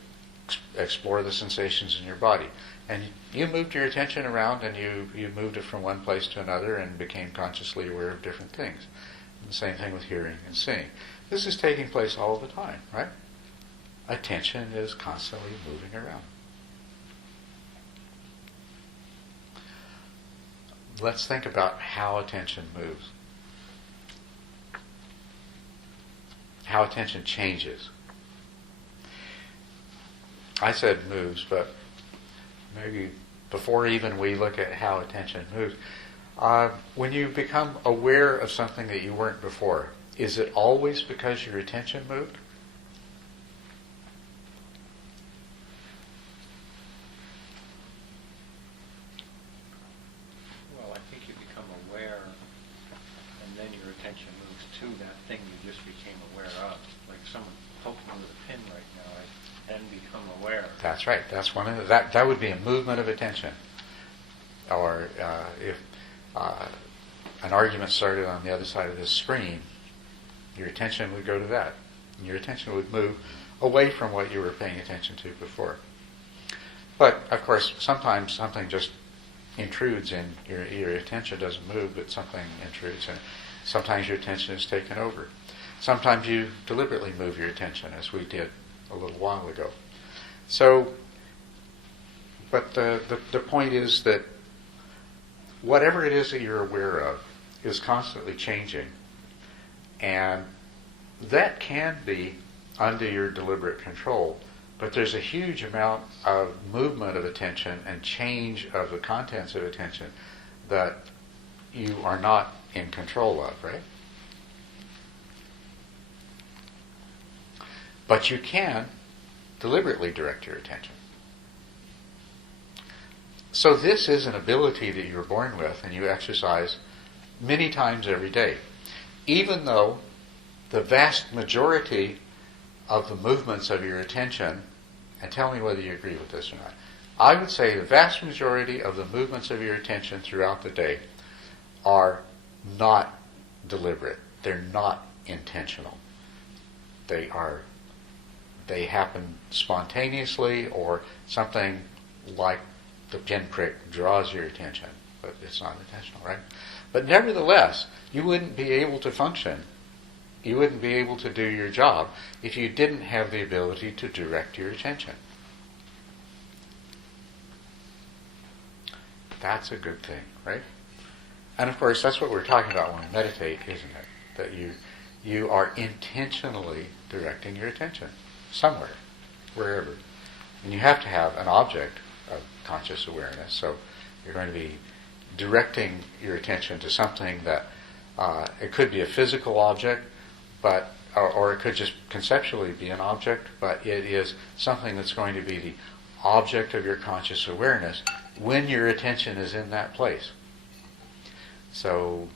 explore the sensations in your body. And you moved your attention around, and you moved it from one place to another and became consciously aware of different things. And the same thing with hearing and seeing. This is taking place all the time, right? Attention is constantly moving around. Let's think about how attention moves. How attention changes. I said moves, but maybe before even we look at how attention moves, when you become aware of something that you weren't before, is it always because your attention moved? Well, I think you become aware, and then your attention moves to that thing you just became aware of. Like someone poking me with a pin right now, I then become aware. That's right. That's one of the, that would be a movement of attention. Or if an argument started on the other side of this screen, your attention would go to that. And your attention would move away from what you were paying attention to before. But, of course, sometimes something just intrudes and your attention doesn't move, but something intrudes, and sometimes your attention is taken over. Sometimes you deliberately move your attention, as we did a little while ago. So, but the point is that whatever it is that you're aware of is constantly changing, and that can be under your deliberate control, but there's a huge amount of movement of attention and change of the contents of attention that you are not in control of, right? But you can deliberately direct your attention. So this is an ability that you're born with and you exercise many times every day. Even though the vast majority of the movements of your attention, and tell me whether you agree with this or not, I would say the vast majority of the movements of your attention throughout the day are not deliberate. They're not intentional. They happen spontaneously, or something like the pinprick draws your attention, but it's not intentional, right? But nevertheless, you wouldn't be able to function, you wouldn't be able to do your job if you didn't have the ability to direct your attention. That's a good thing, right? And of course, that's what we're talking about when we meditate, isn't it? That you are intentionally directing your attention somewhere, wherever. And you have to have an object of conscious awareness. So you're going to be directing your attention to something that it could be a physical object, but or it could just conceptually be an object, but it is something that's going to be the object of your conscious awareness when your attention is in that place. So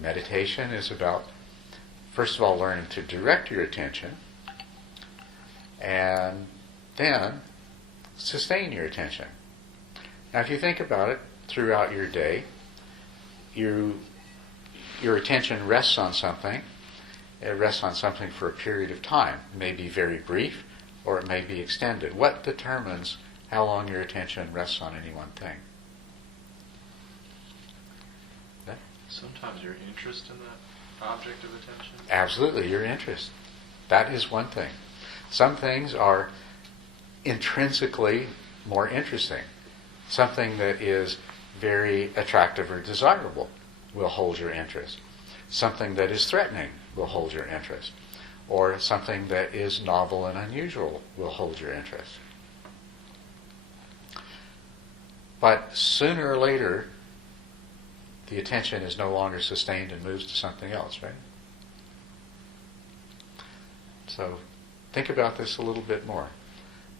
meditation is about, first of all, learning to direct your attention, and then sustain your attention. Now, if you think about it, throughout your day, your attention rests on something. It rests on something for a period of time. It may be very brief, or it may be extended. What determines how long your attention rests on any one thing? Yeah? Sometimes your interest in that object of attention. Absolutely, your interest. That is one thing. Some things are intrinsically more interesting. Something that is very attractive or desirable will hold your interest. Something that is threatening will hold your interest. Or something that is novel and unusual will hold your interest. But sooner or later, the attention is no longer sustained and moves to something else, right? So think about this a little bit more.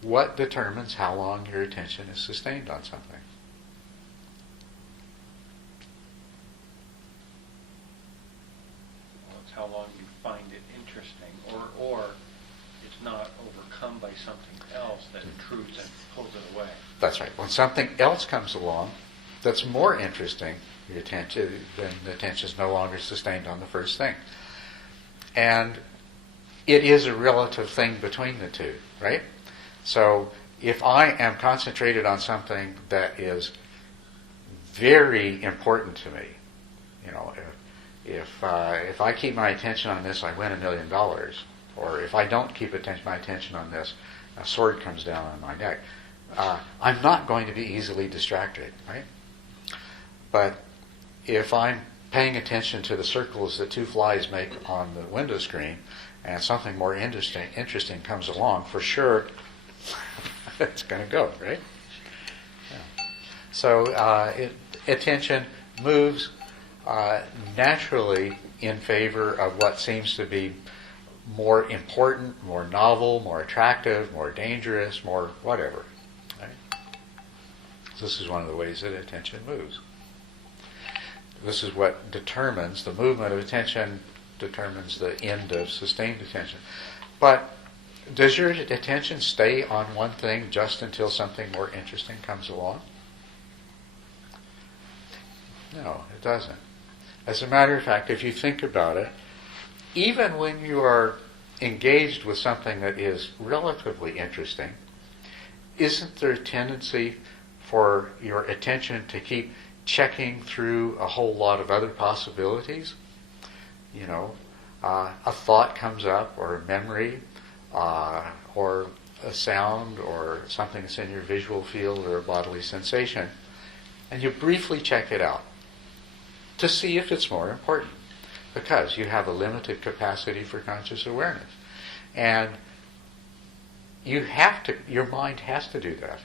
What determines how long your attention is sustained on something? Well, it's how long you find it interesting, or it's not overcome by something else that intrudes and pulls it away. That's right. When something else comes along that's more interesting, then the attention is no longer sustained on the first thing. And it is a relative thing between the two, right? So if I am concentrated on something that is very important to me, if I keep my attention on this, I win $1 million. Or if I don't keep my attention on this, a sword comes down on my neck. I'm not going to be easily distracted, right? But if I'm paying attention to the circles that two flies make on the window screen, and something more interesting comes along, for sure, it's going to go, right? Yeah. So attention moves naturally in favor of what seems to be more important, more novel, more attractive, more dangerous, more whatever. Right? This is one of the ways that attention moves. This is what determines the movement of attention, determines the end of sustained attention. But does your attention stay on one thing just until something more interesting comes along? No, it doesn't. As a matter of fact, if you think about it, even when you are engaged with something that is relatively interesting, isn't there a tendency for your attention to keep checking through a whole lot of other possibilities? A thought comes up, or a memory, or a sound, or something that's in your visual field, or a bodily sensation, and you briefly check it out to see if it's more important, because you have a limited capacity for conscious awareness. And your mind has to do that.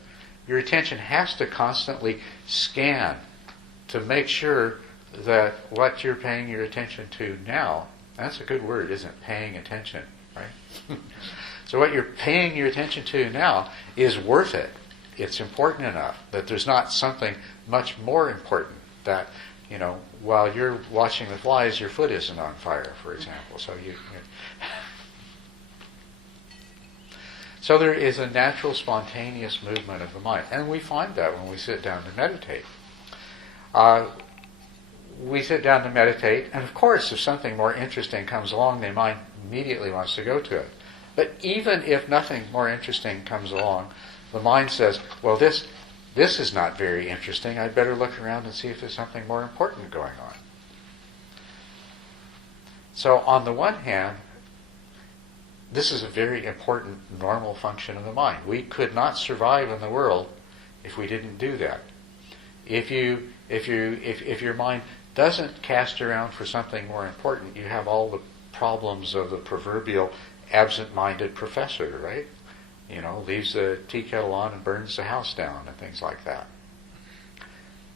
Your attention has to constantly scan to make sure that what you're paying your attention to now, that's a good word, isn't it? Paying attention, right? So what you're paying your attention to now is worth it. It's important enough that there's not something much more important that, while you're watching the flies, your foot isn't on fire, for example. So there is a natural, spontaneous movement of the mind. And we find that when we sit down to meditate. We sit down to meditate, and of course, if something more interesting comes along, the mind immediately wants to go to it. But even if nothing more interesting comes along, the mind says, well, this is not very interesting. I'd better look around and see if there's something more important going on. So on the one hand, this is a very important normal function of the mind. We could not survive in the world if we didn't do that. If your mind doesn't cast around for something more important, you have all the problems of the proverbial absent-minded professor, right? Leaves the tea kettle on and burns the house down and things like that.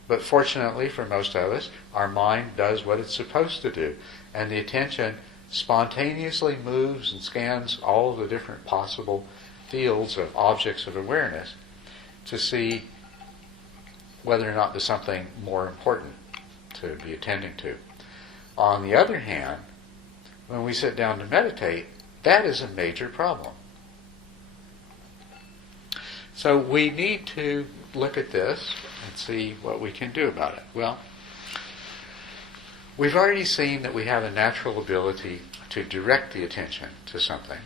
But fortunately for most of us, our mind does what it's supposed to do, and the attention spontaneously moves and scans all of the different possible fields of objects of awareness to see whether or not there's something more important to be attending to. On the other hand, when we sit down to meditate, that is a major problem. So we need to look at this and see what we can do about it. Well, we've already seen that we have a natural ability to direct the attention to something,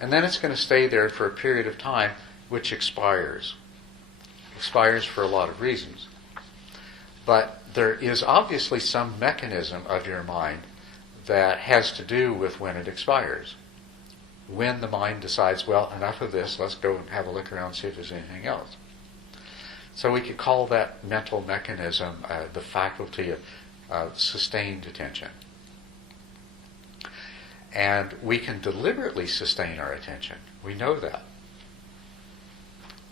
and then it's going to stay there for a period of time which expires. Expires for a lot of reasons. But there is obviously some mechanism of your mind that has to do with when it expires. When the mind decides, well, enough of this, let's go and have a look around and see if there's anything else. So we could call that mental mechanism the faculty of sustained attention. And we can deliberately sustain our attention. We know that.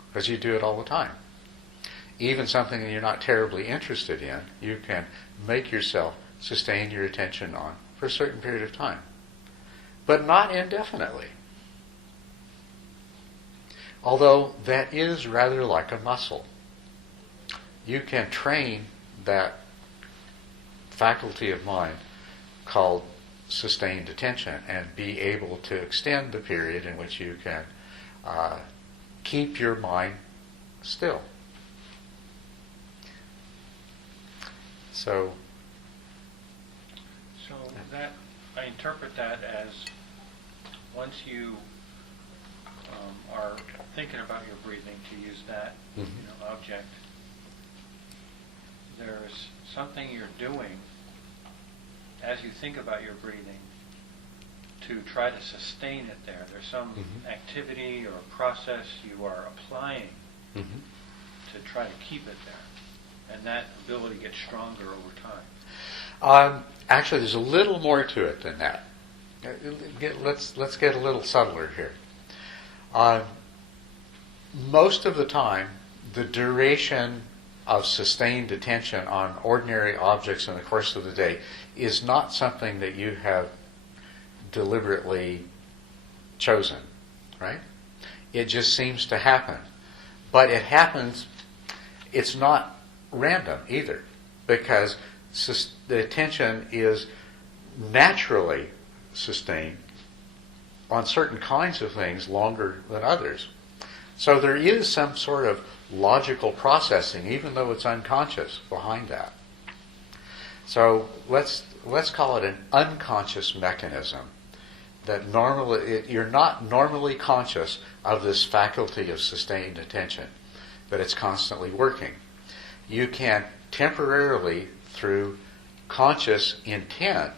Because you do it all the time. Even something that you're not terribly interested in, you can make yourself sustain your attention on for a certain period of time. But not indefinitely. Although that is rather like a muscle. You can train that faculty of mind called sustained attention and be able to extend the period in which you can keep your mind still. So that I interpret that as once you are thinking about your breathing, to use that object, there's something you're doing as you think about your breathing to try to sustain it there. There's some activity or process you are applying to try to keep it there. And that ability gets stronger over time. Actually, there's a little more to it than that. Let's get a little subtler here. Most of the time, the duration of sustained attention on ordinary objects in the course of the day is not something that you have deliberately chosen, right? It just seems to happen. But it happens, it's not random either, because the attention is naturally sustained on certain kinds of things longer than others. So there is some sort of logical processing, even though it's unconscious, behind that. So let's call it an unconscious mechanism that normally you're not normally conscious of this faculty of sustained attention, but it's constantly working. You can temporarily, through conscious intent,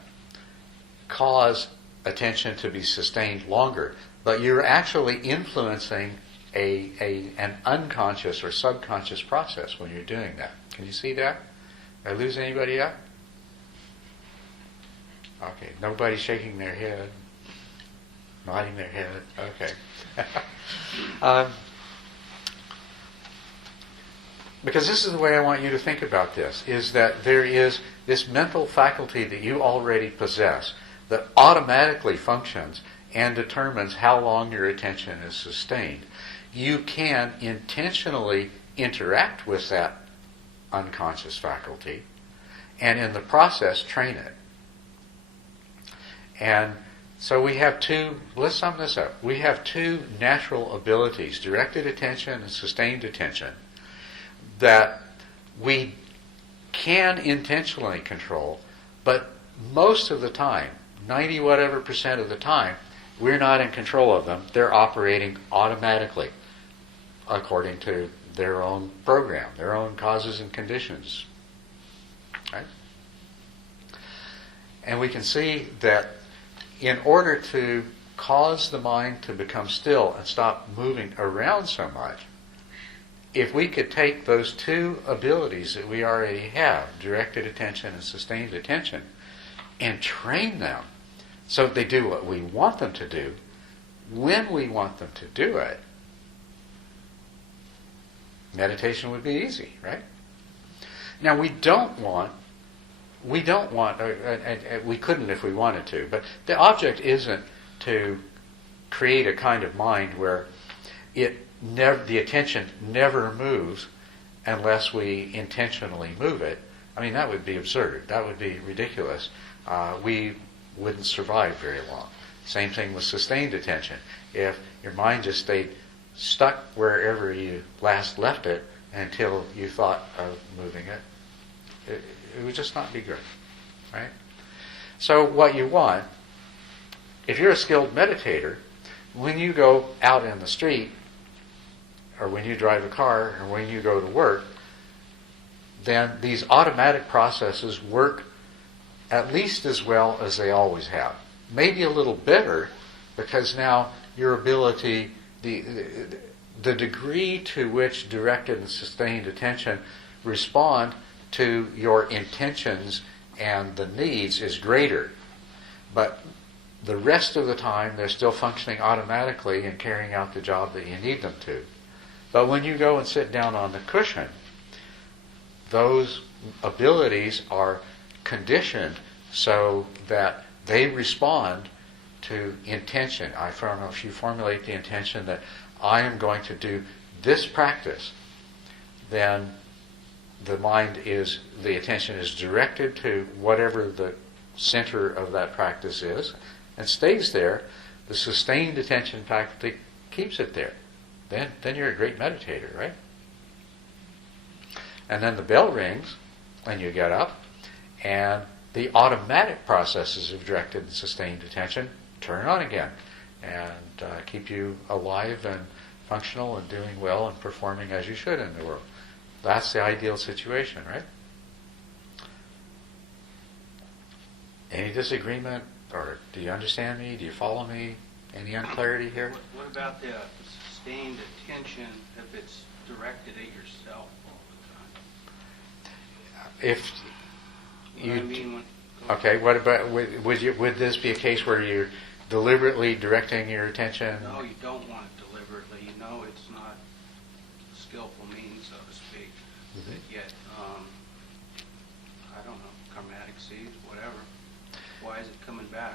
cause attention to be sustained longer, but you're actually influencing an unconscious or subconscious process when you're doing that. Can you see that? Did I lose anybody yet? Okay, nobody's shaking their head. Nodding their head. Okay. um, because this is the way I want you to think about this, is that there is this mental faculty that you already possess that automatically functions and determines how long your attention is sustained. You can intentionally interact with that unconscious faculty and in the process train it. And so we have let's sum this up. We have two natural abilities, directed attention and sustained attention, that we can intentionally control, but most of the time, 90 whatever percent of the time, we're not in control of them. They're operating automatically according to their own program, their own causes and conditions. Right? And we can see that in order to cause the mind to become still and stop moving around so much, if we could take those two abilities that we already have, directed attention and sustained attention, and train them so that they do what we want them to do, when we want them to do it, meditation would be easy, right? Now we couldn't if we wanted to, but the object isn't to create a kind of mind where the attention never moves unless we intentionally move it. I mean, that would be absurd. That would be ridiculous. We wouldn't survive very long. Same thing with sustained attention. If your mind just stayed stuck wherever you last left it until you thought of moving it, it would just not be good, right? So what you want, if you're a skilled meditator, when you go out in the street, or when you drive a car, or when you go to work, then these automatic processes work at least as well as they always have. Maybe a little better, because now your ability, the degree to which directed and sustained attention respond to your intentions and the needs is greater. But the rest of the time, they're still functioning automatically and carrying out the job that you need them to. But when you go and sit down on the cushion, those abilities are conditioned so that they respond to intention. I don't know if you formulate the intention that I am going to do this practice, then the attention is directed to whatever the center of that practice is and stays there. The sustained attention faculty keeps it there. Then you're a great meditator, right? And then the bell rings and you get up, and the automatic processes of directed and sustained attention turn on again and keep you alive and functional and doing well and performing as you should in the world. That's the ideal situation, right? Any disagreement? Or do you understand me? Do you follow me? Any unclarity here? What about the sustained attention if it's directed at yourself all the time? If you... I mean, okay, what about... Would this be a case where you're deliberately directing your attention? No, you don't want it deliberately. You know it's not a skillful means, so to speak. Mm-hmm. But yet, I don't know, karmatic seeds, whatever. Why is it coming back?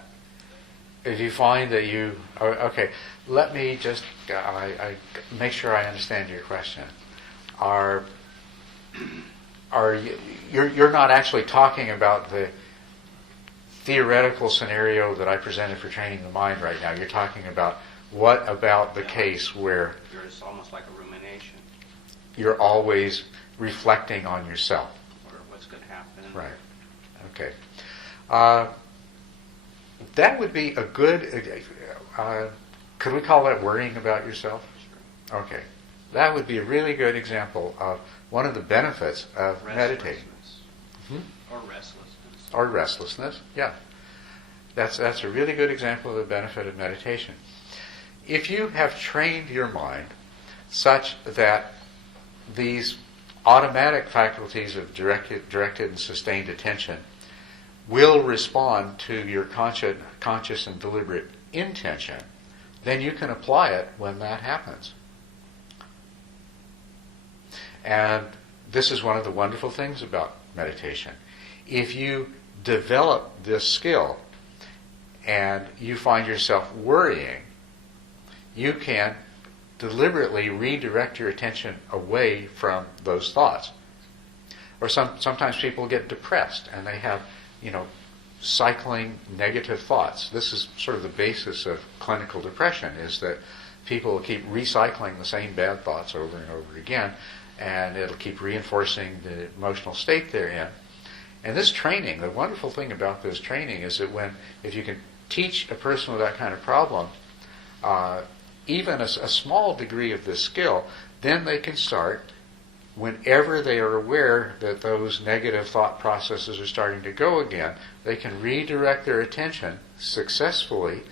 If you find that you... Okay, let me just I make sure I understand your question. You're not actually talking about the theoretical scenario that I presented for training the mind right now. You're talking about what about the case where It's almost like a rumination, you're always reflecting on yourself. or what's going to happen. Right. Okay. That would be a good... could we call that worrying about yourself? Sure. Okay. That would be a really good example of one of the benefits of meditating. Or restlessness. Or restlessness, yeah. That's a really good example of the benefit of meditation. If you have trained your mind such that these automatic faculties of directed and sustained attention will respond to your conscious and deliberate intention, then you can apply it when that happens. And this is one of the wonderful things about meditation. If you develop this skill and you find yourself worrying, you can deliberately redirect your attention away from those thoughts. Or sometimes people get depressed and they have, cycling negative thoughts. This is sort of the basis of clinical depression, is that people keep recycling the same bad thoughts over and over again, and it'll keep reinforcing the emotional state they're in. And this training, the wonderful thing about this training is that if you can teach a person with that kind of problem, even a small degree of this skill, then they can start, whenever they are aware that those negative thought processes are starting to go again, they can redirect their attention successfully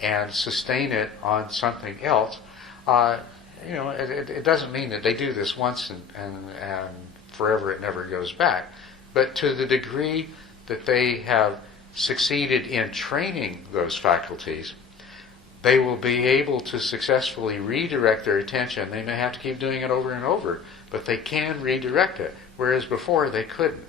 and sustain it on something else. It doesn't mean that they do this once and forever it never goes back, but to the degree that they have succeeded in training those faculties, they will be able to successfully redirect their attention. They may have to keep doing it over and over, but they can redirect it, whereas before they couldn't.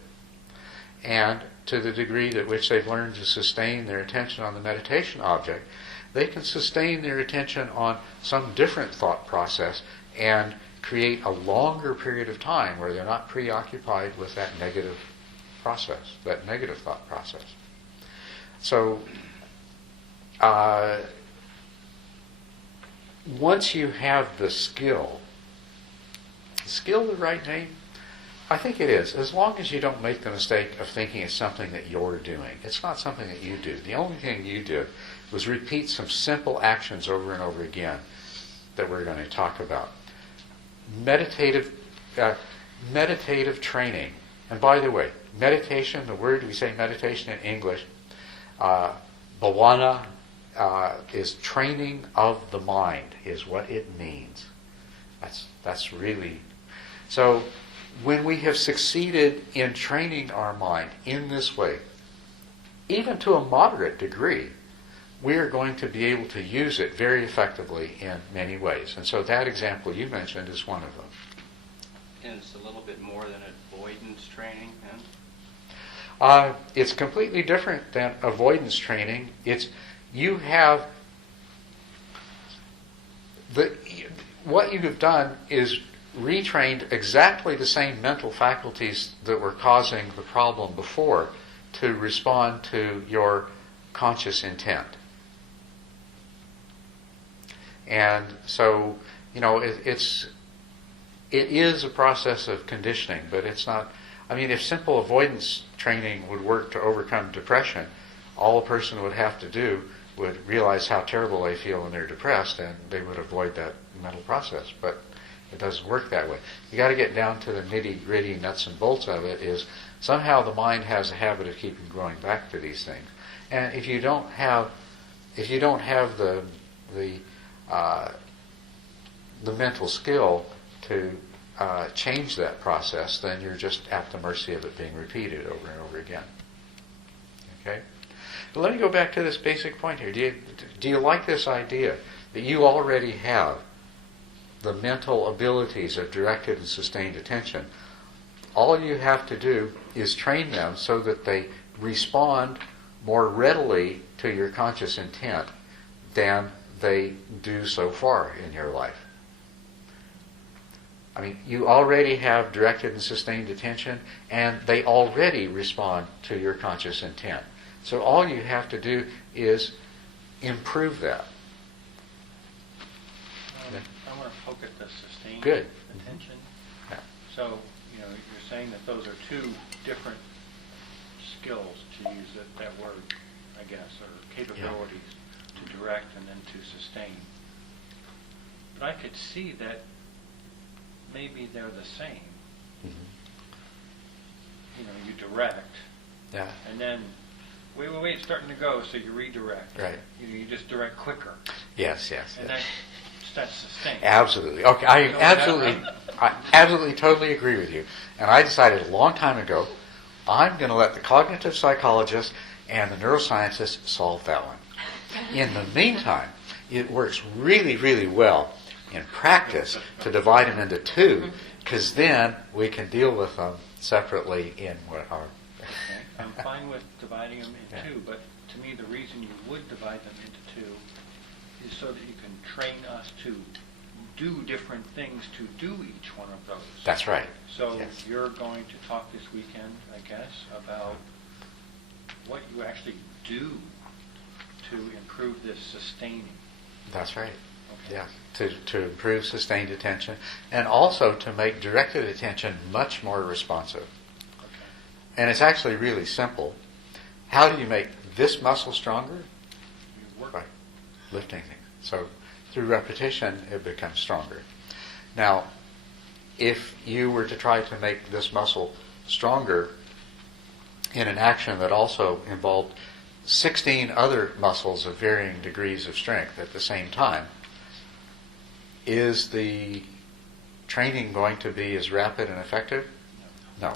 And to the degree at which they've learned to sustain their attention on the meditation object, they can sustain their attention on some different thought process and create a longer period of time where they're not preoccupied with that negative process, that negative thought process. So, once you have the skill the right name? I think it is, as long as you don't make the mistake of thinking it's something that you're doing. It's not something that you do. The only thing you did was repeat some simple actions over and over again that we're going to talk about. Meditative training. And by the way, meditation, the word we say meditation in English, bhavana, is training of the mind, is what it means. That's really... So when we have succeeded in training our mind in this way, even to a moderate degree, we are going to be able to use it very effectively in many ways. And so that example you mentioned is one of them. And it's a little bit more than avoidance training, then? It's completely different than avoidance training. You have what you have done is retrained exactly the same mental faculties that were causing the problem before to respond to your conscious intent. And so, it is a process of conditioning, but it's not... if simple avoidance training would work to overcome depression, all a person would have to do would realize how terrible they feel when they're depressed, and they would avoid that mental process. But it doesn't work that way. You got to get down to the nitty-gritty nuts and bolts of it. Is somehow the mind has a habit of keeping going back to these things, and if you don't have the mental skill to change that process, then you're just at the mercy of it being repeated over and over again. Okay? But let me go back to this basic point here. Do you like this idea that you already have the mental abilities of directed and sustained attention? All you have to do is train them so that they respond more readily to your conscious intent than they do so far in your life. You already have directed and sustained attention, and they already respond to your conscious intent. So all you have to do is improve that. I want to poke at the sustained Good. attention. Yeah. So, you're saying that those are two different skills, to use that word, I guess, or capabilities, to direct and then to sustain. But I could see that maybe they're the same. Mm-hmm. You direct, Yeah. and then, wait, it's starting to go, so you redirect. Right. You just direct quicker. Yes. And that's sustained. Absolutely. Okay, I absolutely totally agree with you. And I decided a long time ago, I'm going to let the cognitive psychologist and the neuroscientists solve that one. In the meantime, it works really, really well in practice to divide them into two, because then we can deal with them separately in what our... Okay. I'm fine with dividing them in Yeah. two, but to me, the reason you would divide them into two is so that you can train us to do different things to do each one of those. That's right. So Yes. you're going to talk this weekend, I guess, about what you actually do to improve this sustaining. That's right. Okay. Yeah, to improve sustained attention, and also to make directed attention much more responsive. Okay. And it's actually really simple. How do you make this muscle stronger? You work. By lifting things. So through repetition, it becomes stronger. Now, if you were to try to make this muscle stronger in an action that also involved 16 other muscles of varying degrees of strength at the same time, is the training going to be as rapid and effective? No.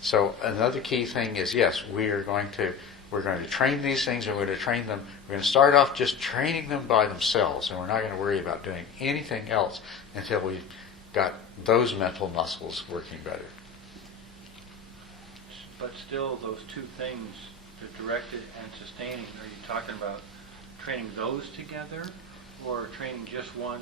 So another key thing is, yes, we're going to train these things, and we're going to train them. We're going to start off just training them by themselves, and we're not going to worry about doing anything else until we've got those mental muscles working better. But still, those two things, the directed and sustaining, are you talking about training those together or training just one?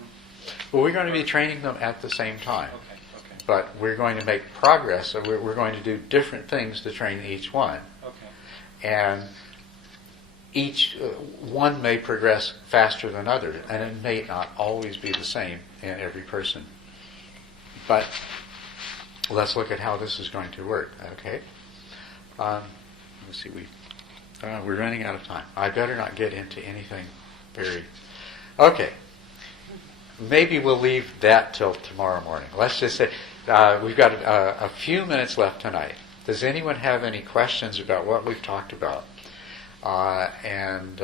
Well, we're going to be training them at the same time. Okay, okay, But we're going to make progress, so we're going to do different things to train each one. okay. And each one may progress faster than others, and it may not always be the same in every person. But let's look at how this is going to work, okay? Let's see, we're running out of time. I better not get into anything very... Okay. Maybe we'll leave that till tomorrow morning. Let's just say we've got a few minutes left tonight. Does anyone have any questions about what we've talked about? And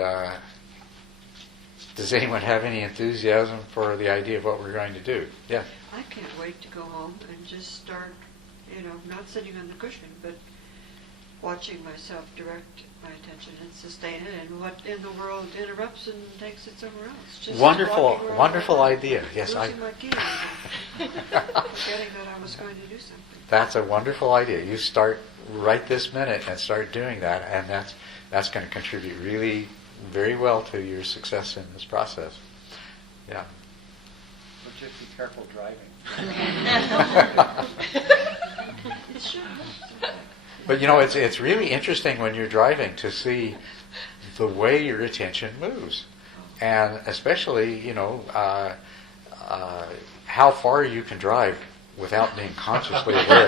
does anyone have any enthusiasm for the idea of what we're going to do? Yeah. I can't wait to go home and just start, not sitting on the cushion, but watching myself direct my attention and sustain it, and what in the world interrupts and takes it somewhere else. Just Wonderful, walking around wonderful my room, idea. Yes, losing my keys and forgetting that I was going to do something. That's a wonderful idea. You start right this minute and start doing that, and that's going to contribute really very well to your success in this process. Yeah. But just be careful driving. It should help. But it's really interesting when you're driving to see the way your attention moves, and especially how far you can drive without being consciously aware.